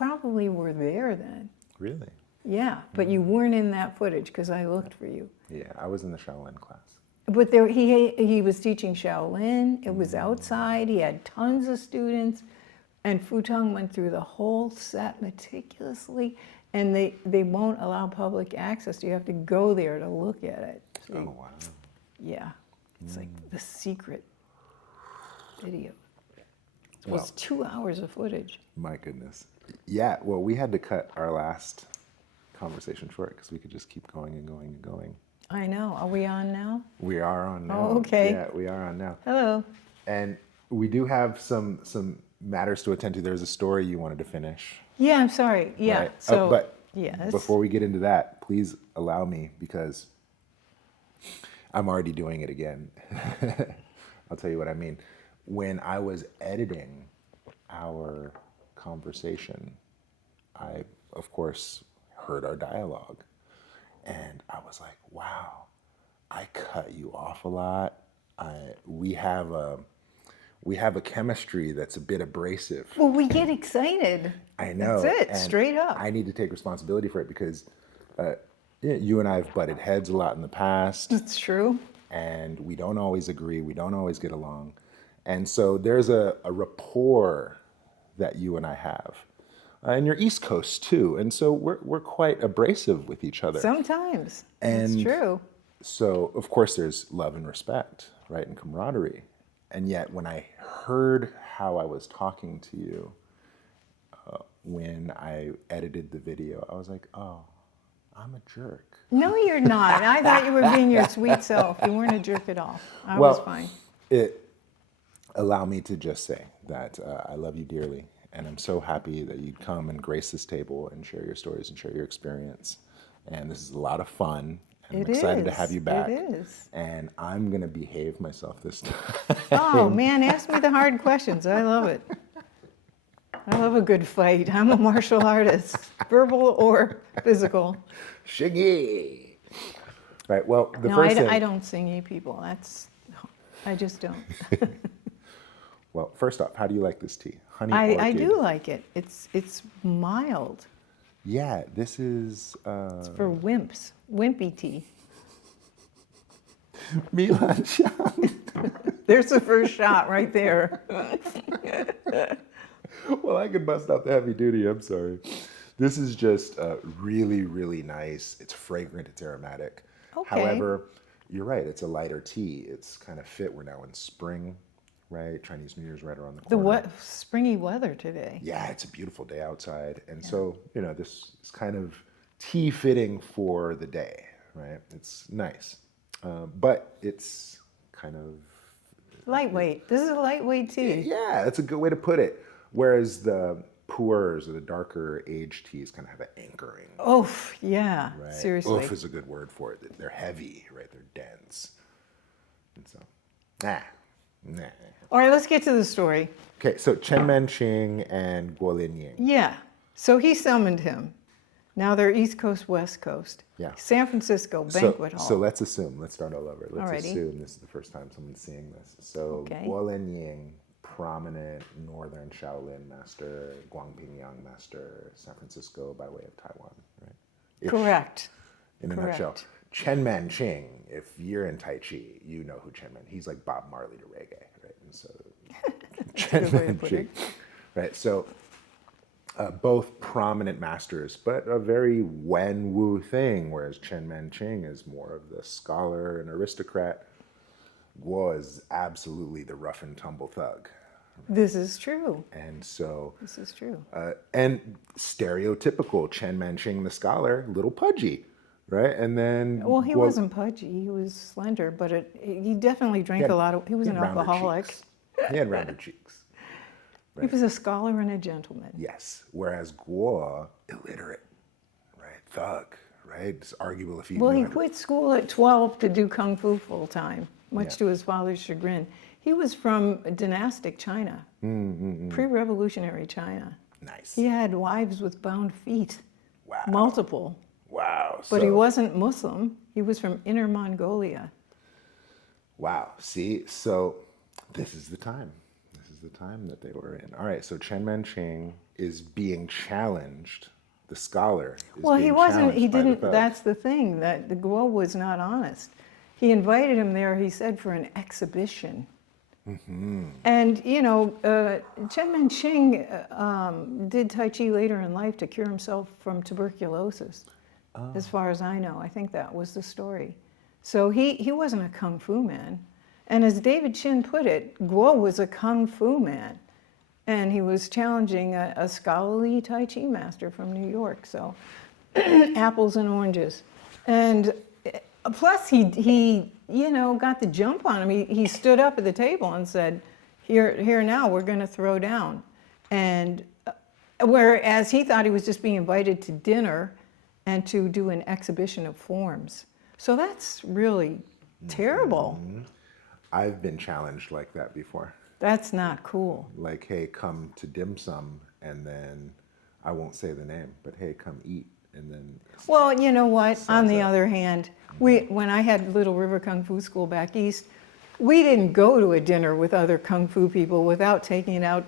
probably were there then. Really? Yeah, but you weren't in that footage because I looked for you. Yeah, I was in the Shaolin class. But there, he was teaching Shaolin. It was outside. He had tons of students, and Futong went through the whole set meticulously. And they won't allow public access. You have to go there to look at it. So Oh, wow. yeah, it's like the secret video. It Well, was 2 hours of footage. my goodness. Yeah, well, we had to cut our last conversation short because we could just keep going and going and going. I know. Are we on now? We are on now. Oh, okay. Yeah, we are on now. Hello. And we do have some matters to attend to. There's a story you wanted to finish. Yeah, I'm sorry. Yeah. Right. So, but yes. before we get into that, please allow me, because I'm already doing it again. I'll tell you what I mean. When I was editing our conversation, I, of course, heard our dialogue. And I was like, wow, I cut you off a lot. We have a chemistry that's a bit abrasive. Well, we get excited. I know. That's it, and straight up. I need to take responsibility for it because you and I have butted heads a lot in the past. It's true. And we don't always agree. We don't always get along. And so there's a rapport that you and I have. And you're East Coast too. And so we're quite abrasive with each other. Sometimes. And it's true. So, of course, there's love and respect, right, and camaraderie. And yet, when I heard how I was talking to you when I edited the video, I was like, oh, I'm a jerk. No, you're not. I thought you were being your sweet self. You weren't a jerk at all. I was fine. Allow me to just say that I love you dearly. And I'm so happy that you'd come and grace this table and share your stories and share your experience. And this is a lot of fun. And I'm excited to have you back. It is. And I'm going to behave myself this time. Oh, man, ask me the hard questions. I love it. I love a good fight. I'm a martial artist, verbal or physical. Shiggy. Right, well, the No, first thing... I don't singy people. I just don't. Well, first off, how do you like this tea? Honey I orchid? do like it. It's mild. Yeah, this is... It's for wimps. Wimpy tea. Milan. There's the first shot right there. Well, I could bust out the heavy duty. I'm sorry. This is just really, really nice. It's fragrant. It's aromatic. Okay. However, you're right. It's a lighter tea. It's kind of fit. We're now in spring, right? Chinese New Year's right around the corner. The springy weather today. Yeah, it's a beautiful day outside. And so, this is kind of tea fitting for the day, right? It's nice. But it's kind of... Lightweight. This is a lightweight tea. Yeah, that's a good way to put it. Whereas the pu'ers or the darker aged teas kind of have an anchoring. Oof, yeah, Right? seriously. Oof is a good word for it. They're heavy, right? They're dense. And so, nah. All right, let's get to the story. Okay, so Chen Manqing and Guo Linying. Yeah, so he summoned him. Now they're East Coast, West Coast. Yeah. San Francisco banquet hall. So let's start all over. Let's Alrighty. assume this is the first time someone's seeing this. So Okay. Guo Linying, prominent Northern Shaolin master, Guangpingyang master, San Francisco by way of Taiwan, right? Correct. In a nutshell. Chen Manqing, if you're in Tai Chi, you know who Chen Man. He's like Bob Marley to reggae, right? And so Chen good way to put Manqing, right? So both prominent masters, but a very Wen Wu thing, whereas Chen Manqing is more of the scholar and aristocrat. Guo is absolutely the rough and tumble thug. This is true. And so... This is true. and stereotypical Chen Manqing, the scholar, little pudgy, right? And then... Well, he wasn't pudgy. He was slender, but he definitely drank a lot of... He was an alcoholic. Cheeks. He had rounder cheeks. Right? He was a scholar and a gentleman. Yes. Whereas Guo, illiterate, right? Thug, right? It's arguable if he... Well, he quit school at 12 to do kung fu full time, much to his father's chagrin. He was from dynastic China, pre-revolutionary China. Nice. He had wives with bound feet, multiple. Wow. But he wasn't Muslim. He was from Inner Mongolia. Wow. See, so this is the time. This is the time that they were in. All right, so Chen Manqing is being challenged. The scholar is Well, he being wasn't, he challenged by the didn't, thug. that's the thing, that the Guo was not honest. He invited him there, he said, for an exhibition. And, you know, Chen Manqing did Tai Chi later in life to cure himself from tuberculosis, as far as I know. I think that was the story. So he wasn't a Kung Fu man. And as David Chin put it, Guo was a Kung Fu man. And he was challenging a scholarly Tai Chi master from New York. So apples and oranges. And plus he you know, got the jump on him. He stood up at the table and said, here now, we're going to throw down. And whereas he thought he was just being invited to dinner and to do an exhibition of forms. So that's really terrible. I've been challenged like that before. That's not cool. Like, hey, come to dim sum, and then I won't say the name, but hey, come eat, and then. Well, you know what? On the up. other hand, when I had Little River Kung Fu School back east, we didn't go to a dinner with other Kung Fu people without taking it out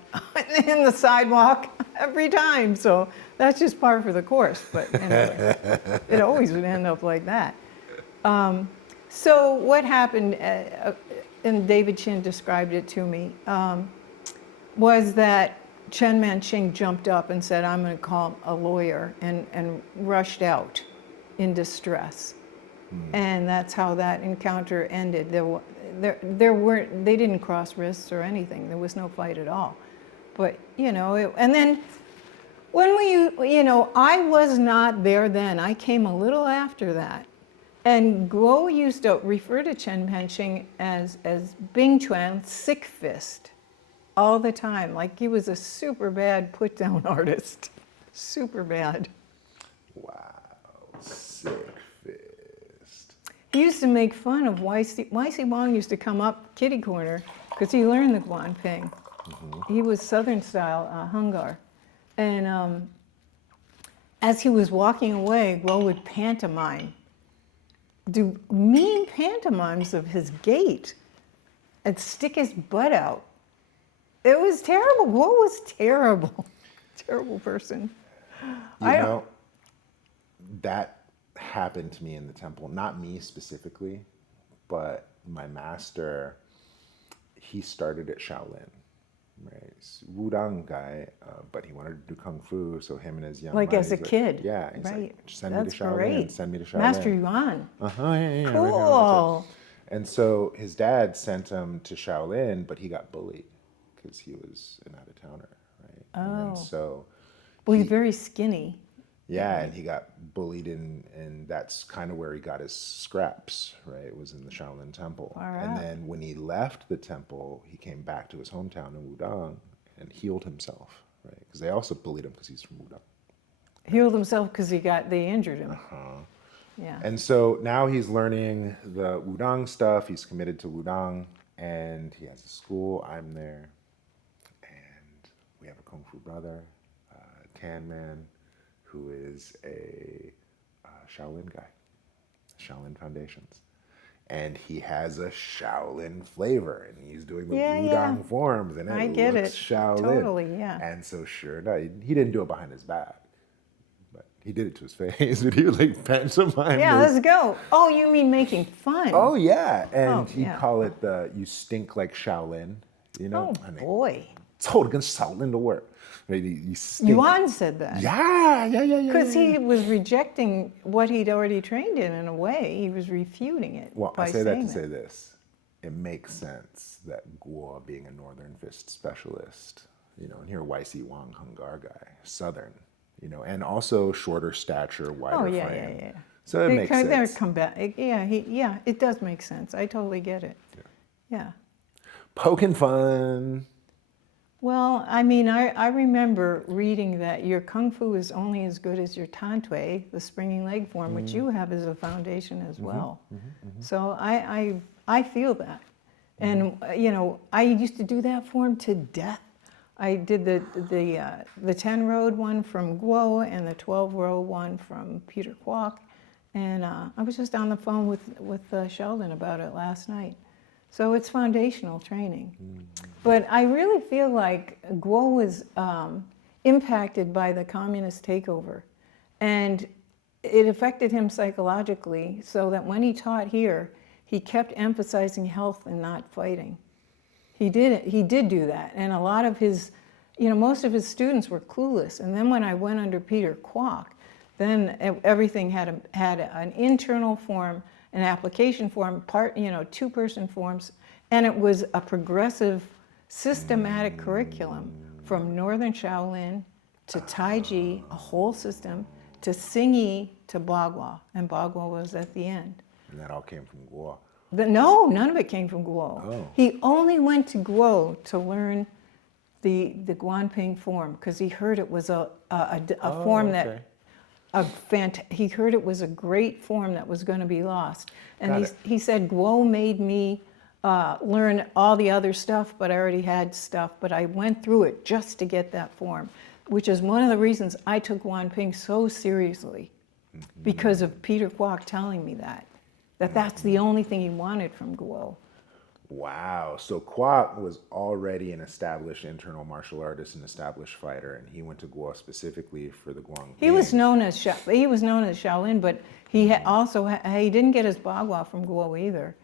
in the sidewalk every time. So that's just par for the course. But anyway, it always would end up like that. So what happened, and David Chin described it to me, was that Chen Manqing jumped up and said, I'm going to call a lawyer, and rushed out in distress. And that's how that encounter ended. They didn't cross wrists or anything. There was no fight at all. But, you know, and then when you know, I was not there then. I came a little after that. And Guo used to refer to Chen Manqing as Bing Chuan, sick fist, all the time. Like he was a super bad put-down artist. Super bad. Wow, sick fist. He used to make fun of Y.C. Wong used to come up kitty corner because he learned the Guan Ping. He was Southern style Hung Gar. And as he was walking away, Guo would pantomime, do mean pantomimes of his gait and stick his butt out. It was terrible. Guo was terrible. Terrible person. You know, that happened to me in the temple. Not me specifically, but my master, he started at Shaolin. Right, Wudang guy, but he wanted to do kung fu, so him and his young like as a kid. Yeah, he's right. like, send That's me to Shaolin, great. send me to Shaolin. Master Yuan. Yeah, Cool. And so his dad sent him to Shaolin, but he got bullied because he was an out-of-towner, right? Oh. And so Well, he's very skinny. yeah, and he got bullied, and that's kind of where he got his scraps, right? It was in the Shaolin Temple. Far And out. then when he left the temple, he came back to his hometown in Wudang and healed himself, right? Because they also bullied him because he's from Wudang. Healed himself because they injured him. Yeah. And so now he's learning the Wudang stuff. He's committed to Wudang, and he has a school. I'm there, and we have a Kung Fu brother, Tan Man, who is a Shaolin guy, Shaolin Foundations. And he has a Shaolin flavor, and he's doing the Wudang forms, and I it get looks it. Shaolin. Totally, yeah. And so sure enough, he didn't do it behind his back, but he did it to his face. But he would like pantomime Yeah, this. let's go. Oh, you mean making fun? Oh yeah, and Oh, he'd yeah. call it the "you stink like Shaolin," you know. Oh, And boy. 臭得跟少林的味儿. Right? You stink. Yuan said that. Yeah. Because he was rejecting what he'd already trained in a way. He was refuting it Well, by I say that saying to say this. It makes sense that Guo, being a Northern Fist specialist, you know, and here Y.C. Wang Hungar guy, Southern, you know, and also shorter stature, wider Oh, yeah, frame. yeah. So it makes sense. They're yeah, it does make sense. I totally get it. Yeah. Poking fun. Well, I mean, I remember reading that your kung fu is only as good as your tantui, the springing leg form, which you have as a foundation as well. So I feel that. And, you know, I used to do that form to death. I did the 10 road one from Guo and the 12 row one from Peter Kwok. And I was just on the phone with Sheldon about it last night. So it's foundational training. But I really feel like Guo was impacted by the communist takeover. And it affected him psychologically, so that when he taught here, he kept emphasizing health and not fighting. He did do that. And a lot of his, most of his students were clueless. And then when I went under Peter Kwok, then everything had an internal form, an application form, two-person forms, and it was a progressive, systematic curriculum from Northern Shaolin to Taiji, a whole system, to Xingyi to Bagua, and Bagua was at the end. And that all came from Guo. No, none of it came from Guo. Oh. He only went to Guo to learn the Guanping form because he heard it was a form okay. he heard it was a great form that was going to be lost. And Got it. he said, Guo made me learn all the other stuff, but I already had stuff, but I went through it just to get that form, which is one of the reasons I took Guanping so seriously, because of Peter Kwok telling me that's the only thing he wanted from Guo. Wow. So Kwok was already an established internal martial artist and established fighter, and he went to Guo specifically for the Guanping. He was known as Shaolin, but he he didn't get his Bagua from Guo either,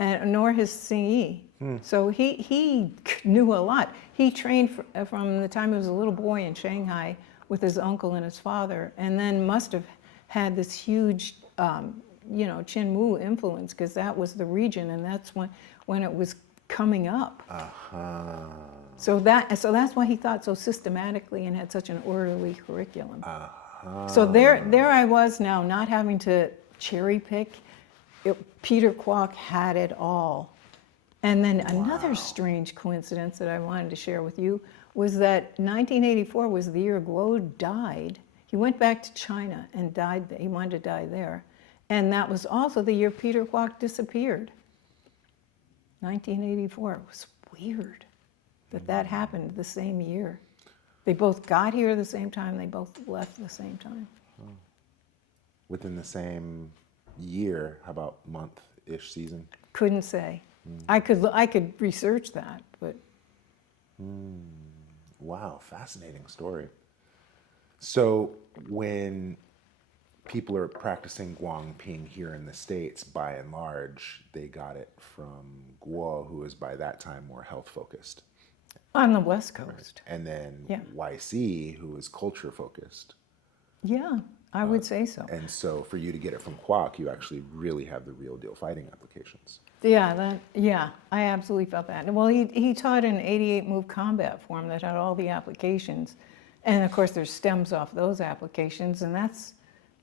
and nor his Xingyi. So he knew a lot. He trained from the time he was a little boy in Shanghai with his uncle and his father, and then must have had this huge, Qinwu influence, because that was the region, and that's when it was coming up. Uh-huh. So that's why he thought so systematically and had such an orderly curriculum. Uh-huh. So there I was now, not having to cherry pick. Peter Kwok had it all. And then another strange coincidence that I wanted to share with you was that 1984 was the year Guo died. He went back to China and died. He wanted to die there. And that was also the year Peter Kwok disappeared. 1984. It was weird that happened the same year. They both got here at the same time. They both left at the same time. Within the same year, how about month-ish, season? Couldn't say. I could research that, but Wow, fascinating story. So when people are practicing Guanping here in the States, by and large, they got it from Guo, who was by that time more health-focused. on the West Coast. And then Yeah. YC, who was culture-focused. Yeah, I would say so. And so for you to get it from Kwok, you actually really have the real deal fighting applications. Yeah, I absolutely felt that. Well, he taught an 88 move combat form that had all the applications. And of course, there's stems off those applications. And that's,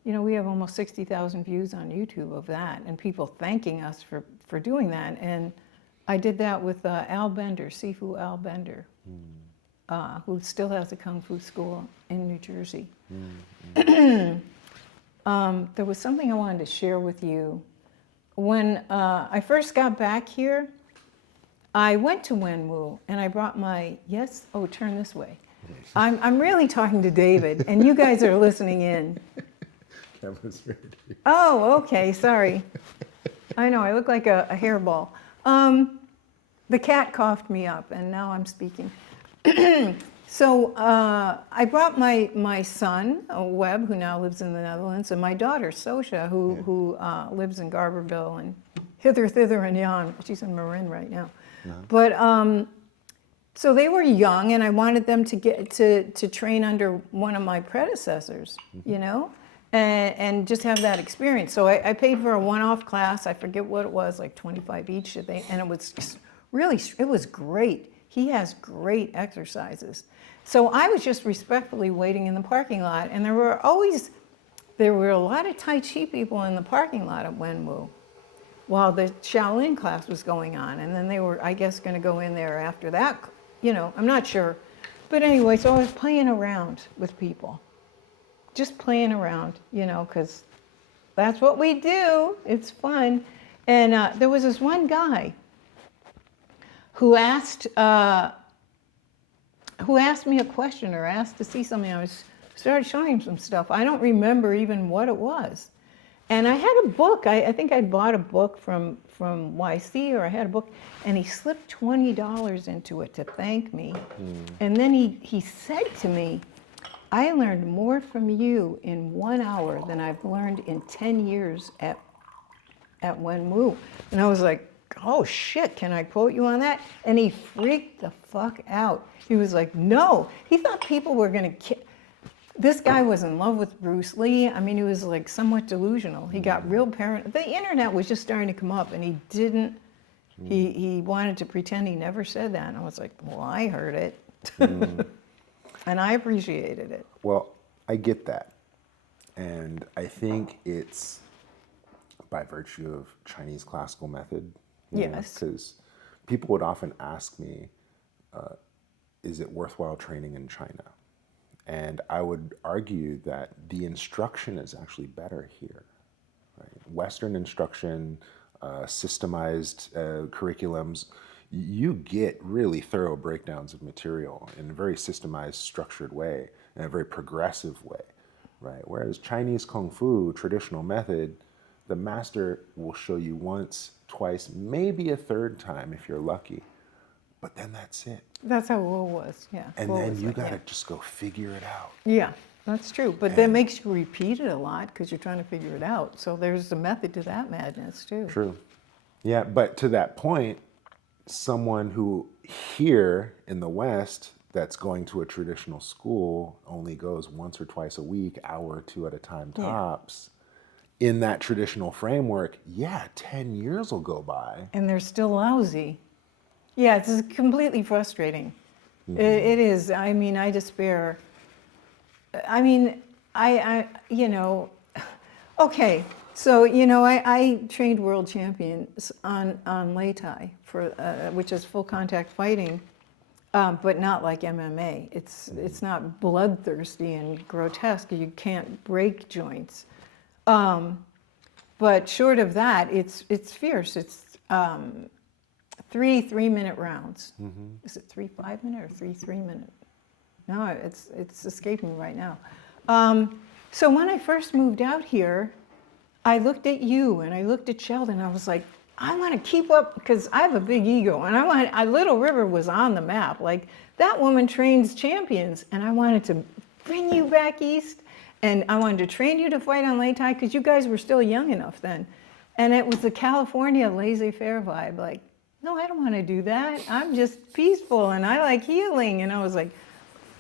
we have almost 60,000 views on YouTube of that, and people thanking us for doing that. And I did that with Al Bender, Sifu Al Bender, who still has a Kung Fu school in New Jersey. There was something I wanted to share with you. When I first got back here, I went to Wenwu and I brought turn this way. I'm really talking to David, and you guys are listening in. Camera's ready. Oh, okay, sorry. I know, I look like a hairball. The cat coughed me up, and now I'm speaking. So I brought my son, Webb, who now lives in the Netherlands, and my daughter, Sosha, who lives in Garberville, and hither, thither, and yon. She's in Marin right now. But so they were young, and I wanted them to get to train under one of my predecessors, and just have that experience. So I paid for a one-off class. I forget what it was, like 25 each, and it was it was great. He has great exercises. So I was just respectfully waiting in the parking lot, and there were a lot of Tai Chi people in the parking lot at Wenwu while the Shaolin class was going on, and then they were, I guess, going to go in there after that. I'm not sure. But anyway, so I was playing around with people. Just playing around, because that's what we do. It's fun. And there was this one guy who asked me a question or asked to see something. I started showing him some stuff. I don't remember even what it was. And I had a book. I think I bought a book from YC, or I had a book, and he slipped $20 into it to thank me. And then he said to me, I learned more from you in 1 hour than I've learned in 10 years at Wenwu. And I was like, oh shit, can I quote you on that? And he freaked the fuck out. He was like, no. He thought people were gonna This guy was in love with Bruce Lee. I mean, he was like somewhat delusional. He got real paranoid. The internet was just starting to come up, and he didn't, he wanted to pretend he never said that. And I was like, well, I heard it. And I appreciated it. Well, I get that. And I think it's by virtue of Chinese classical method. Yes. Because people would often ask me, is it worthwhile training in China? And I would argue that the instruction is actually better here. Right? Western instruction, systemized curriculums, you get really thorough breakdowns of material in a very systemized, structured way, in a very progressive way, right? Whereas Chinese Kung Fu, traditional method, the master will show you once, twice, maybe a third time if you're lucky, but then that's it. That's how Wu was, yeah. And Wu then was you like, gotta yeah. just go figure it out. Yeah, that's true. But that makes you repeat it a lot because you're trying to figure it out. So there's a method to that madness too. True. Yeah, but to that point, someone who here in the West that's going to a traditional school only goes once or twice a week, hour or two at a time tops. In that traditional framework, 10 years will go by. And they're still lousy. Yeah, it's completely frustrating. It is. I mean, I despair. I mean, I okay. So, I trained world champions on Lei Tai, which is full contact fighting, but not like MMA. It's not bloodthirsty and grotesque. You can't break joints. But short of that, it's fierce. It's 3 3-minute rounds. Is it 3 5-minute or 3 3-minute? No, it's escaping me right now. So when I first moved out here, I looked at you and I looked at Sheldon. I was like, I want to keep up because I have a big ego, and Little River was on the map. Like, that woman trains champions, and I wanted to bring you back east, and I wanted to train you to fight on Lei Tai because you guys were still young enough then. And it was the California laissez-faire vibe. Like, no, I don't want to do that. I'm just peaceful and I like healing. And I was like,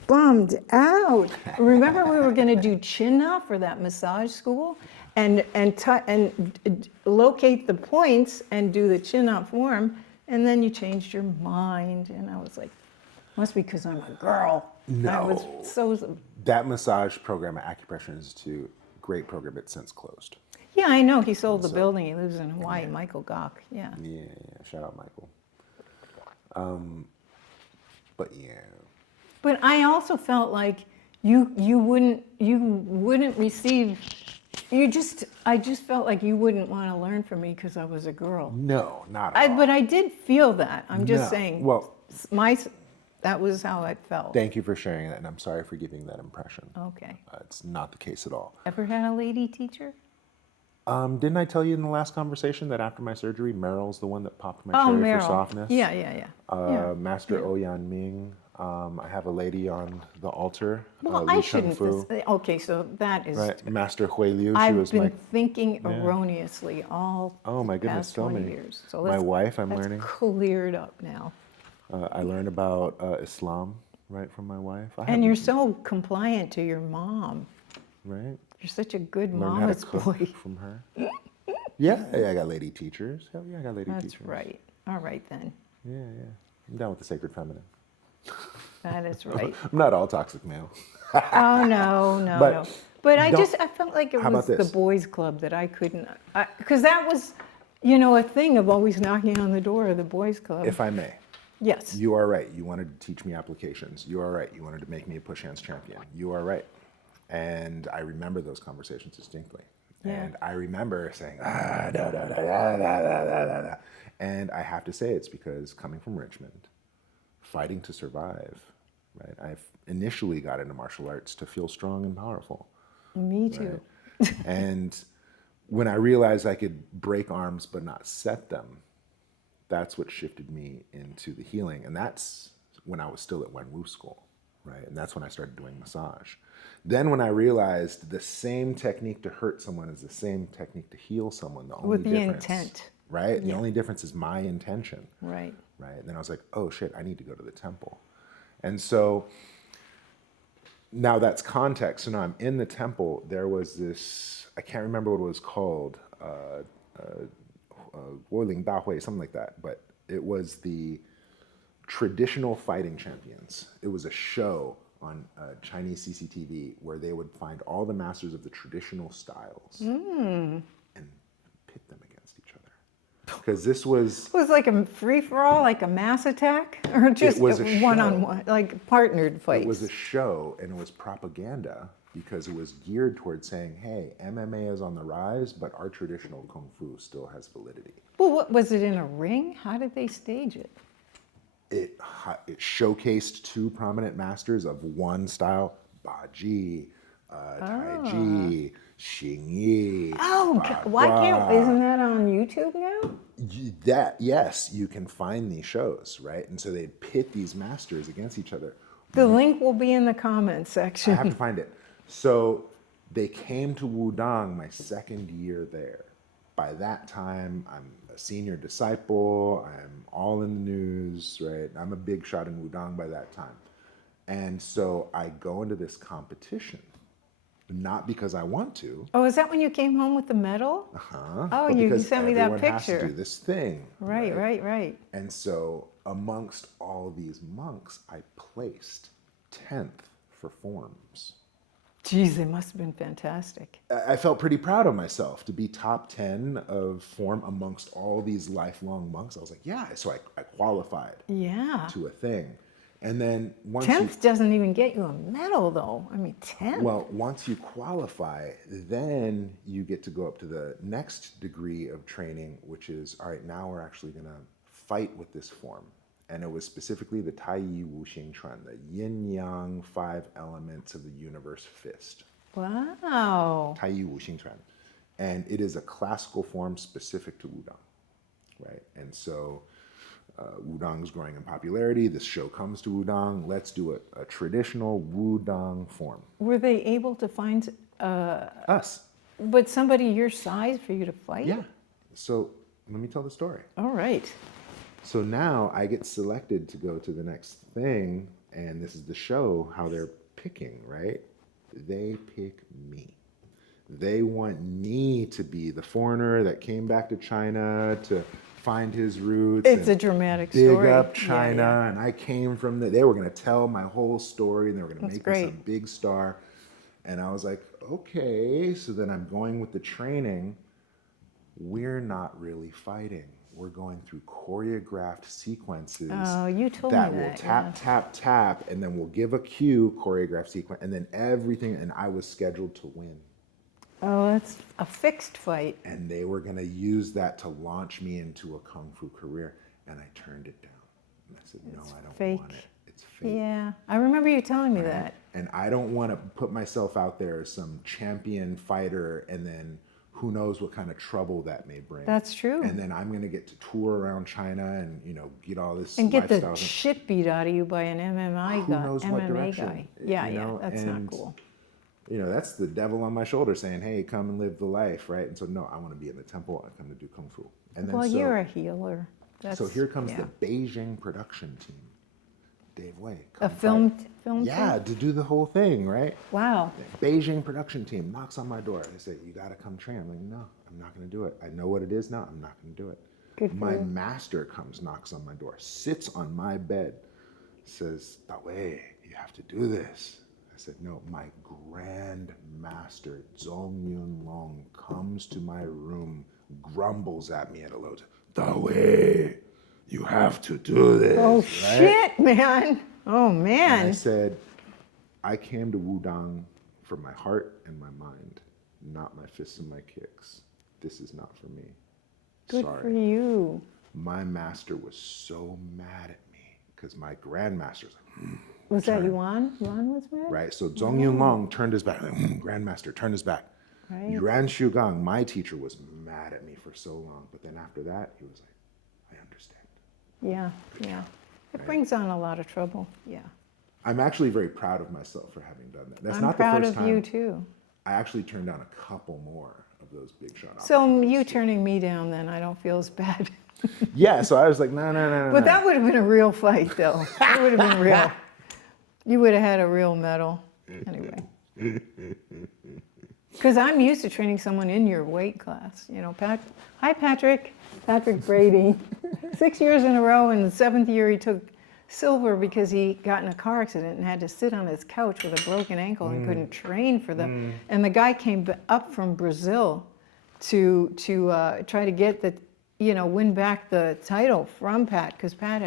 bummed out. Remember we were going to do Chinna for that massage school and locate the points and do the Chinna form, and then you changed your mind. And I was like, must be because I'm a girl. No. I was so... That massage program at Acupressure Institute, great program, it's since closed. Yeah, I know. He sold the building. He lives in Hawaii, Michael Gock. Yeah. Yeah, shout out Michael. But yeah. But I also felt like you wouldn't receive. I just felt like you wouldn't want to learn from me because I was a girl. No, not at all. But I did feel that. I'm just No. saying. Well, that was how it felt. thank you for sharing that, and I'm sorry for giving that impression. Okay. It's not the case at all. Ever had a lady teacher? Didn't I tell you in the last conversation that after my surgery, Meryl's the one that popped my cherry Meryl. for softness? Yeah. Master Oyan Ming. I have a lady on the altar. Well, Li I shouldn't. Chengfu, Okay, so that is. right? Master Hui Liu. She I've was been my. thinking erroneously all Oh my the goodness, past so 20 many. years. So My wife, I'm that's learning. cleared up now. I learned about Islam, right, from my wife. And you're so compliant to your mom. right. You're such a good Learned how to mama's cook boy. from her. Yeah, I got lady teachers. Hell yeah, I got lady That's teachers. right. All right then. Yeah. I'm down with the sacred feminine. That is right. I'm not all toxic male. Oh no. But I felt like it How was about the this? boys' club that I couldn't, because that was, a thing of always knocking on the door of the boys' club. If I may. Yes. You are right. You wanted to teach me applications. You are right. You wanted to make me a push hands champion. You are right. And I remember those conversations distinctly. Yeah. And I remember saying, da, da, da, da, da, da, da, da. And I have to say it's because coming from Richmond, fighting to survive, right? I've initially got into martial arts to feel strong and powerful. Me too. Right? And when I realized I could break arms but not set them, that's what shifted me into the healing. And that's when I was still at Wenwu school, right? And that's when I started doing massage. Then when I realized the same technique to hurt someone is the same technique to heal someone, the only With the difference, intent. right? The Yeah. only difference is my intention, Right. right? And then I was like, oh shit, I need to go to the temple. And so now that's context. So now I'm in the temple. There was this, I can't remember what it was called, Woling Dahui, something like that. But it was the traditional fighting champions. It was a show on Chinese CCTV where they would find all the masters of the traditional styles and pit them against each other. Because this was... It was like a free-for-all, like a mass attack? Or just was a show. one-on-one, like partnered fights? It was a show, and it was propaganda because it was geared towards saying, hey, MMA is on the rise, but our traditional Kung Fu still has validity. Well, what, was it in a ring? How did they stage it? It showcased two prominent masters of one style, Baji, Taiji, Xingyi. Oh, why can't, isn't that on YouTube now? Yes, you can find these shows, right? And so they'd pit these masters against each other. The link will be in the comments I section. have to find it. So they came to Wudang my second year there. By that time, I'm a senior disciple. I'm all in the news, right? I'm a big shot in Wudang by that time. And so I go into this competition, not because I want to. Oh, is that when you came home with the medal? Oh, but you sent me that everyone has to picture. do this thing. Right. And so amongst all these monks, I placed 10th for forms. Geez, they must have been fantastic. I felt pretty proud of myself to be top 10 of form amongst all these lifelong monks. I was like, yeah, so I qualified Yeah. to a thing. And then once 10th doesn't even get you a medal, though. I mean, 10th. well, once you qualify, then you get to go up to the next degree of training, which is, all right, now we're actually going to fight with this form. And it was specifically the Tai Yi Wu Xing Chuan, the yin yang 5 elements of the universe fist. Wow. Tai Yi Wu Xing Chuan. And it is a classical form specific to Wudang, right? And so Wudang's growing in popularity. This show comes to Wudang. Let's do a traditional Wudang form. Were they able to find Us. but somebody your size for you to fight? Yeah. So let me tell the story. All right. So now I get selected to go to the next thing, and this is the show, how they're picking, right? They pick me. They want me to be the foreigner that came back to China to find his roots. It's and a dramatic dig story. up China, Yeah. and I came from they were going to tell my whole story, and they were going to That's make great. me some big star. And I was like, okay. So then I'm going with the training. We're not really fighting. We're going through choreographed sequences Oh, you told that me will that. tap, yeah. tap, tap, and then we'll give a cue, choreographed sequence, and then everything. And I was scheduled to win. Oh, that's a fixed fight. And they were going to use that to launch me into a kung fu career. And I turned it down. And I said, no, I don't fake. want it. It's fake. Yeah, I remember you telling me that. And I don't want to put myself out there as some champion fighter and then who knows what kind of trouble that may bring. That's true. And then I'm going to get to tour around China and, get all this And get the lifestyle. shit beat out of you by an MMA Who guy. knows what MMA direction, guy. Yeah, you know, that's and, not cool. That's the devil on my shoulder saying, hey, come and live the life, right? And so, no, I want to be in the temple. I come to do Kung Fu. And then Well, you're a healer. so here comes yeah. the Beijing production team. Dave Wei. A come film fight. Yeah, team? to do the whole thing, right? Wow. Beijing production team knocks on my door. They say, you got to come train. I'm like, no, I'm not going to do it. I know what it is now. I'm not going to do it. Good for My you. master comes, knocks on my door, sits on my bed, says, Dawei, you have to do this. I said, no, my grand master, Zong Yun Long, comes to my room, grumbles at me at a low tone, Dawei, you have to do this. Oh, right? shit, man. Oh, And I man. said, I came to Wudang for my heart and my mind, not my fists and my kicks. This is not for me. Good Sorry. for you. My master was so mad at me because my grandmaster's like, Was that Yuan? Yuan was mad? right? So Zhong Yun Long turned his back. Grandmaster turned his back. Right. Yuan Shugang, my teacher, was mad at me for so long, but then after that, he was like, I understand. Yeah, yeah. It Right. brings on a lot of trouble. Yeah. I'm actually very proud of myself for having done that. That's I'm not the proud first of time. you too. I actually turned down a couple more of those big shot So opportunities. you turning me down, then I don't feel as bad. Yeah, so I was like, no, no, no, no. But that would have been a real fight, though. It would have been real. You would have had a real medal. Anyway. Because I'm used to training someone in your weight class. You know, hi, Patrick. Patrick Brady. 6 years in a row, and the 7th year he took silver because he got in a car accident and had to sit on his couch with a broken ankle and couldn't train for them. And the guy came up from Brazil to try to get the, win back the title from Pat, because Pat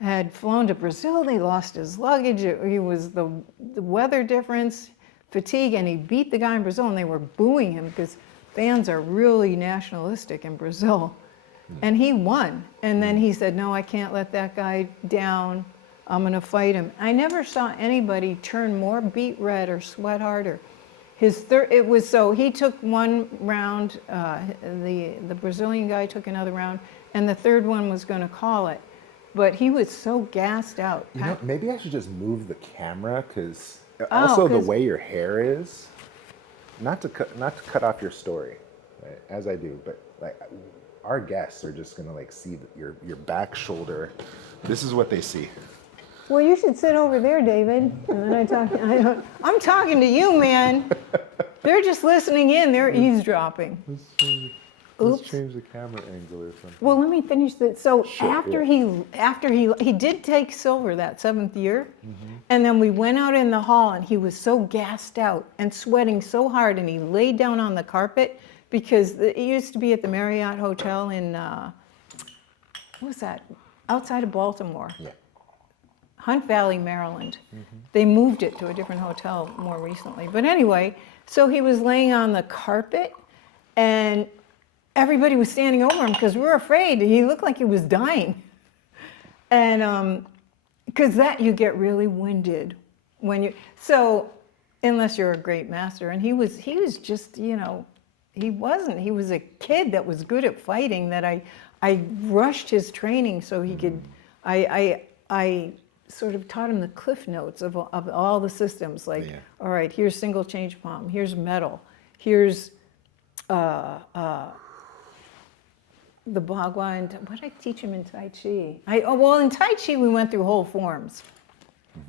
had flown to Brazil. They lost his luggage. He was the weather difference, fatigue, and he beat the guy in Brazil, and they were booing him because fans are really nationalistic in Brazil. And he won. And then he said, no, I can't let that guy down. I'm going to fight him. I never saw anybody turn more beet red or sweat harder. He took one round, the Brazilian guy took another round, and the third one was going to call it. But he was so gassed out. You know, maybe I should just move the camera, because also the way your hair is, not to cut off your story, right, as I do, but like our guests are just gonna like see your back shoulder. This is what they see. Well, you should sit over there, David. And then I'm talking to you, man. They're just listening in. They're eavesdropping. Let's change the camera angle or something. Well, let me finish that. So Sure, after yeah. he did take silver that 7th year, and then we went out in the hall, and he was so gassed out and sweating so hard, and he laid down on the carpet because it used to be at the Marriott Hotel in what was that? Outside of Baltimore. Yeah. Hunt Valley, Maryland. They moved it to a different hotel more recently. But anyway, so he was laying on the carpet, and everybody was standing over him because we were afraid. He looked like he was dying. And because you get really winded so unless you're a great master. And he was just, he wasn't. He was a kid that was good at fighting, that I rushed his training so he could, I sort of taught him the cliff notes of all the systems. Like, Yeah. all right, here's single change palm, here's metal, here's the Bagua, and what did I teach him in Tai Chi? In Tai Chi we went through whole forms.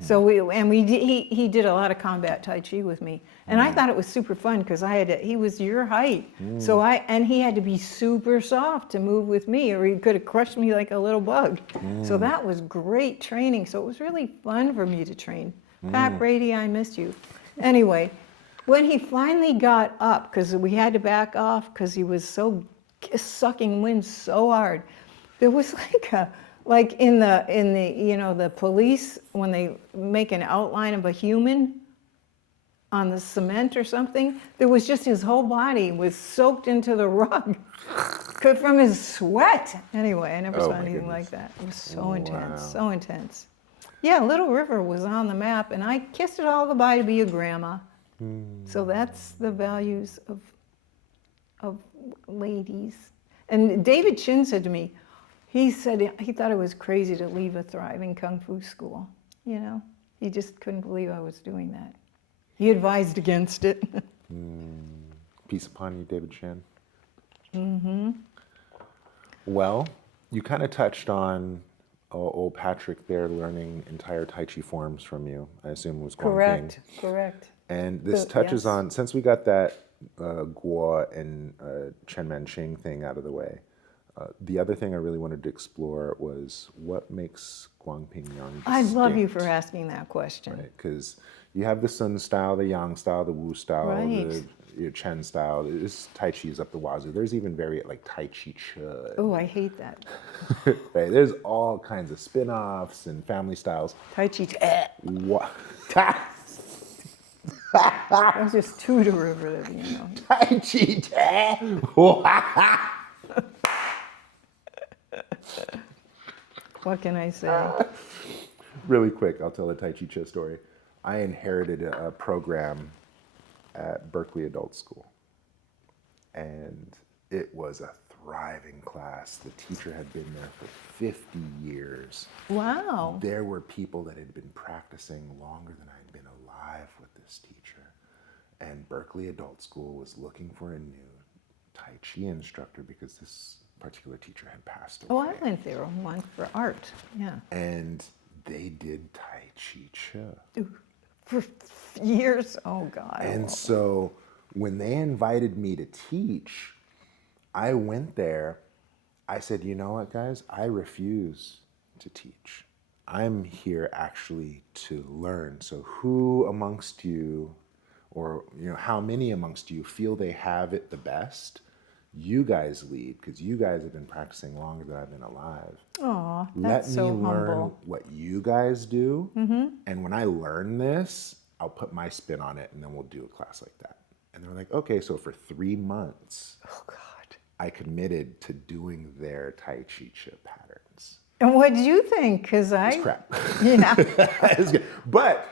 So he did a lot of combat Tai Chi with me, and I thought it was super fun because he was your height, and he had to be super soft to move with me, or he could have crushed me like a little bug. So that was great training. So it was really fun for me to train. Pat Brady, I missed you. Anyway, when he finally got up, because we had to back off because he was so sucking wind so hard, there was like in the the police, when they make an outline of a human on the cement or something, there was just his whole body was soaked into the rug from his sweat. Anyway, I never saw anything like that. It was so intense, so intense. Yeah, Little River was on the map, and I kissed it all goodbye to be a grandma. So that's the values of ladies. And David Chin said to me, he said he thought it was crazy to leave a thriving kung fu school. He just couldn't believe I was doing that. He advised against it. Peace upon you, David Shan. Well, you kind of touched on old Patrick there learning entire Tai Chi forms from you. I assume it was Guang Ping. Correct. And this touches on, since we got that Guo and Chen Manqing thing out of the way, the other thing I really wanted to explore was what makes Guangping Yang distinct. I love you for asking that question. Right, because you have the Sun style, the Yang style, the Wu style, the Chen style. This Tai Chi is up the wazoo. There's even like Tai Chi Chun. Oh, I hate that. Right, there's all kinds of spin-offs and family styles. Tai Chi. What? That's just too derivative, Tai Chi. What can I say? Really quick, I'll tell a Tai Chi Chi story. I inherited a program at Berkeley Adult School. and it was a thriving class. The teacher had been there for 50 years. Wow. There were people that had been practicing longer than I'd been alive with this teacher. And Berkeley Adult School was looking for a new Tai Chi instructor because this particular teacher had passed Oh, away. I went there once for art. Yeah. And they did Tai Chi Cha. For years. Oh, God. And so when they invited me to teach, I went there. I said, you know what, guys? I refuse to teach. I'm here actually to learn. So who amongst you, or how many amongst you feel they have it the best? You guys lead, because you guys have been practicing longer than I've been alive. Aw, Let that's me so learn humble. what you guys do. And when I learn this, I'll put my spin on it, and then we'll do a class like that. And they're like, okay, so for 3 months, Oh, God. I committed to doing their Tai Chi Cha patterns. And what did you think? Because It's crap. Yeah. It's good. But,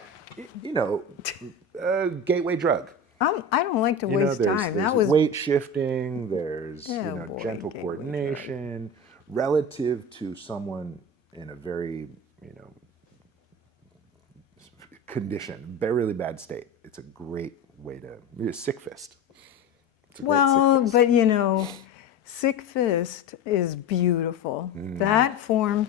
gateway drug. I don't like to waste There's, time. There's That was weight shifting, there's Oh, boy, gentle gateway coordination relative to someone in a very, condition, very really bad state. It's a great way to, sick fist. It's a great well, sick fist. but sick fist is beautiful. That form,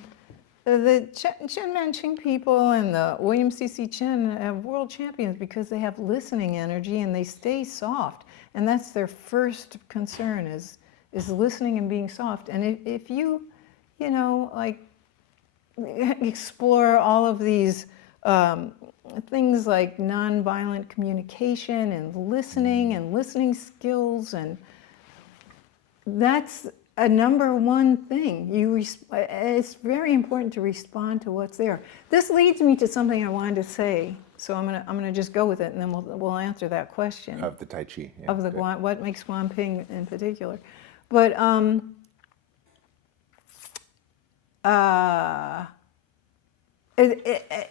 the Chen Manching people and the William C.C. Chen have world champions because they have listening energy and they stay soft. And that's their first concern is listening and being soft. And if you, explore all of these things like nonviolent communication and listening skills, and that's a number one thing. It's very important to respond to what's there. This leads me to something I wanted to say, so I'm gonna just go with it, and then we'll answer that question Of the Tai Chi. Yeah, of the good. what makes Guanping in particular. But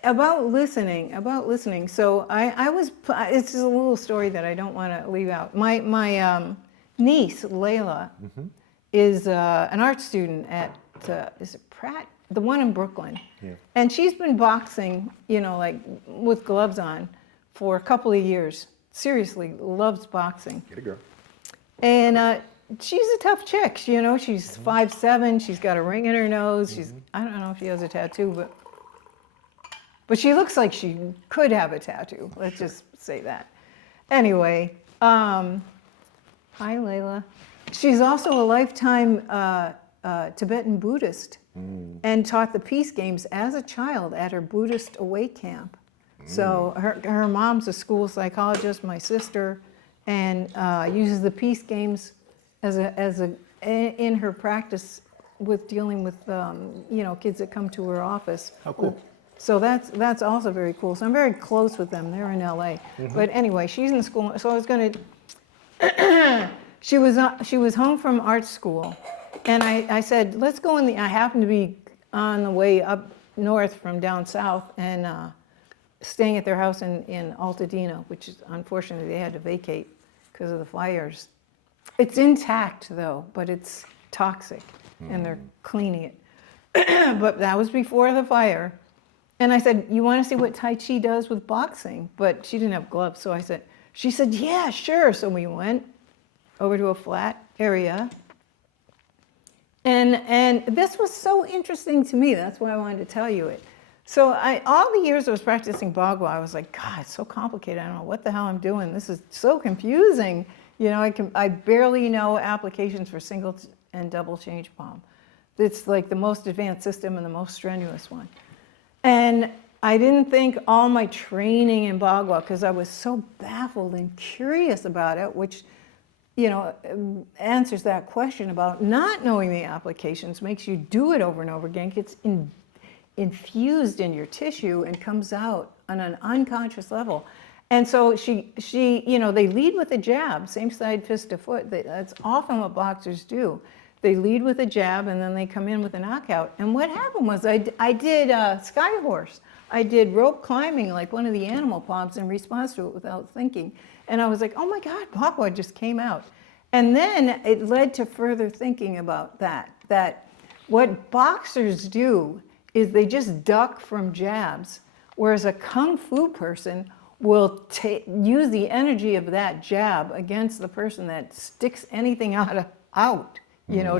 about listening. So I was. It's just a little story that I don't want to leave out. My niece Layla is an art student at is it Pratt, the one in Brooklyn, and she's been boxing, like with gloves on, for a couple of years. Seriously, loves boxing. Get a girl. And she's a tough chick, she's 5'7", she's got a ring in her nose, I don't know if she has a tattoo, but she looks like she could have a tattoo, let's just say that. Anyway, hi Layla. She's also a lifetime Tibetan Buddhist and taught the peace games as a child at her Buddhist away camp. So her mom's a school psychologist, my sister, and uses the peace games in her practice with dealing with kids that come to her office. Oh, cool. So that's also very cool. So I'm very close with them. They're in LA. But anyway, she's in school. So I was going to. She was home from art school, and I said, let's go in the. I happened to be on the way up north from down south and staying at their house in Altadena, which is unfortunately they had to vacate because of the fires. It's intact though, but it's toxic, and they're cleaning it. But that was before the fire. And I said, you want to see what Tai Chi does with boxing? But she didn't have gloves, so she said, yeah, sure. So we went over to a flat area. And this was so interesting to me. That's why I wanted to tell you it. So all the years I was practicing Bagua, I was like, God, it's so complicated. I don't know what the hell I'm doing. This is so confusing. I barely know applications for single and double change palm. It's like the most advanced system and the most strenuous one. And I didn't think all my training in Bagua, because I was so baffled and curious about it, which, answers that question about not knowing the applications, makes you do it over and over again, gets infused in your tissue and comes out on an unconscious level. And so she they lead with a jab, same side fist to foot. That's often what boxers do. They lead with a jab and then they come in with a knockout. And what happened was I did sky horse. I did rope climbing like one of the animal palms in response to it without thinking. And I was like, oh my God, Bagua just came out. And then it led to further thinking about that what boxers do is they just duck from jabs, whereas a kung fu person will use the energy of that jab against the person that sticks anything out,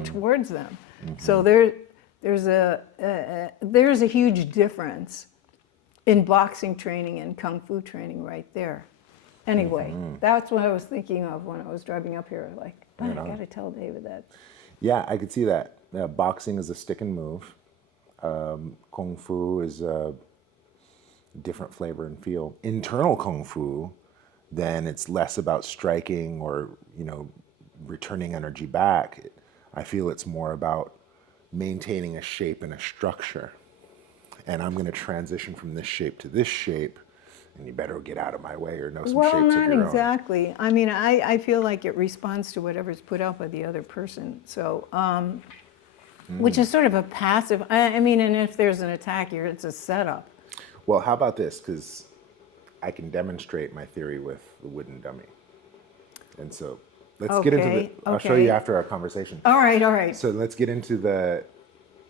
towards them. So there's a huge difference in boxing training and kung fu training right there. Anyway, that's what I was thinking of when I was driving up here. Like, man, I got to tell David that. Yeah, I could see that. Boxing is a stick and move. Kung Fu is a different flavor and feel. Internal Kung Fu, then it's less about striking or, returning energy back. I feel it's more about maintaining a shape and a structure. And I'm going to transition from this shape to this shape, and you better get out of my way or know some Well, shapes of not your own. exactly. I mean, I feel like it responds to whatever's put out by the other person. So, which is sort of a passive. I mean, and if there's an attack here, it's a setup. Well, how about this? Because I can demonstrate my theory with the wooden dummy. And so let's get into the. I'll show you after our conversation. All right. So let's get into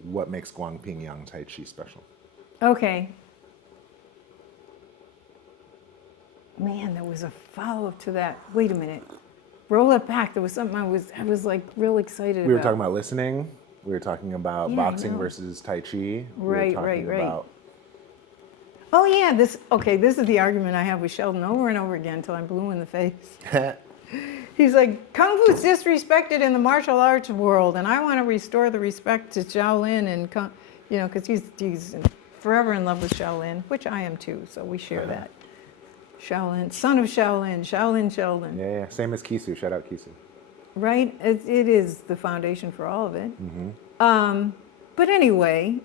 what makes Guangping Yang Tai Chi special. Okay. Man, there was a follow-up to that. Wait a minute. Roll it back. There was something I was like real excited about. We were talking about listening. We were talking about Yeah, I boxing know. versus Tai Chi. Right. About Oh yeah, this is the argument I have with Sheldon over and over again until I'm blue in the face. He's like, Kung Fu's disrespected in the martial arts world, and I want to restore the respect to Shaolin and because he's forever in love with Shaolin, which I am too. So we share that. Shaolin, son of Shaolin, Shaolin Sheldon. Yeah. Same as Kisu. Shout out Kisu. Right? It is the foundation for all of it. But anyway,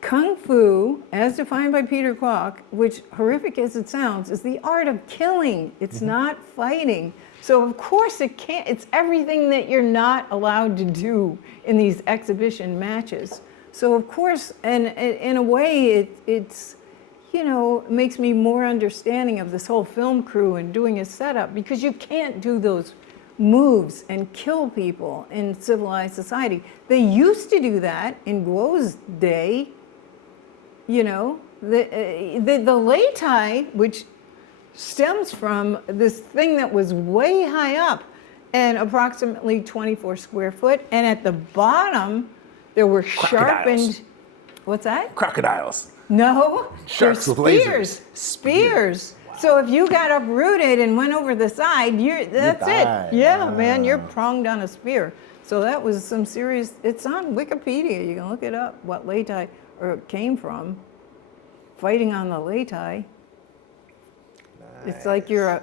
Kung Fu, as defined by Peter Kwok, which horrific as it sounds, is the art of killing. It's not fighting. So of course it can't. It's everything that you're not allowed to do in these exhibition matches. So of course, and in a way, it's makes me more understanding of this whole film crew and doing a setup, because you can't do those moves and kill people in civilized society. They used to do that in Guo's day. The Lei Tai, which stems from this thing that was way high up and approximately 24 square foot, and at the bottom there were sharpened. What's that? Crocodiles. No, Sharks they're with spears. lasers. Spears. Wow. So if you got uprooted and went over the side, that's it. Yeah, man, you're pronged on a spear. So that was some serious. It's on Wikipedia. You can look it up. What Lei Tai came from. Fighting on the Lei Tai. Nice. It's like you're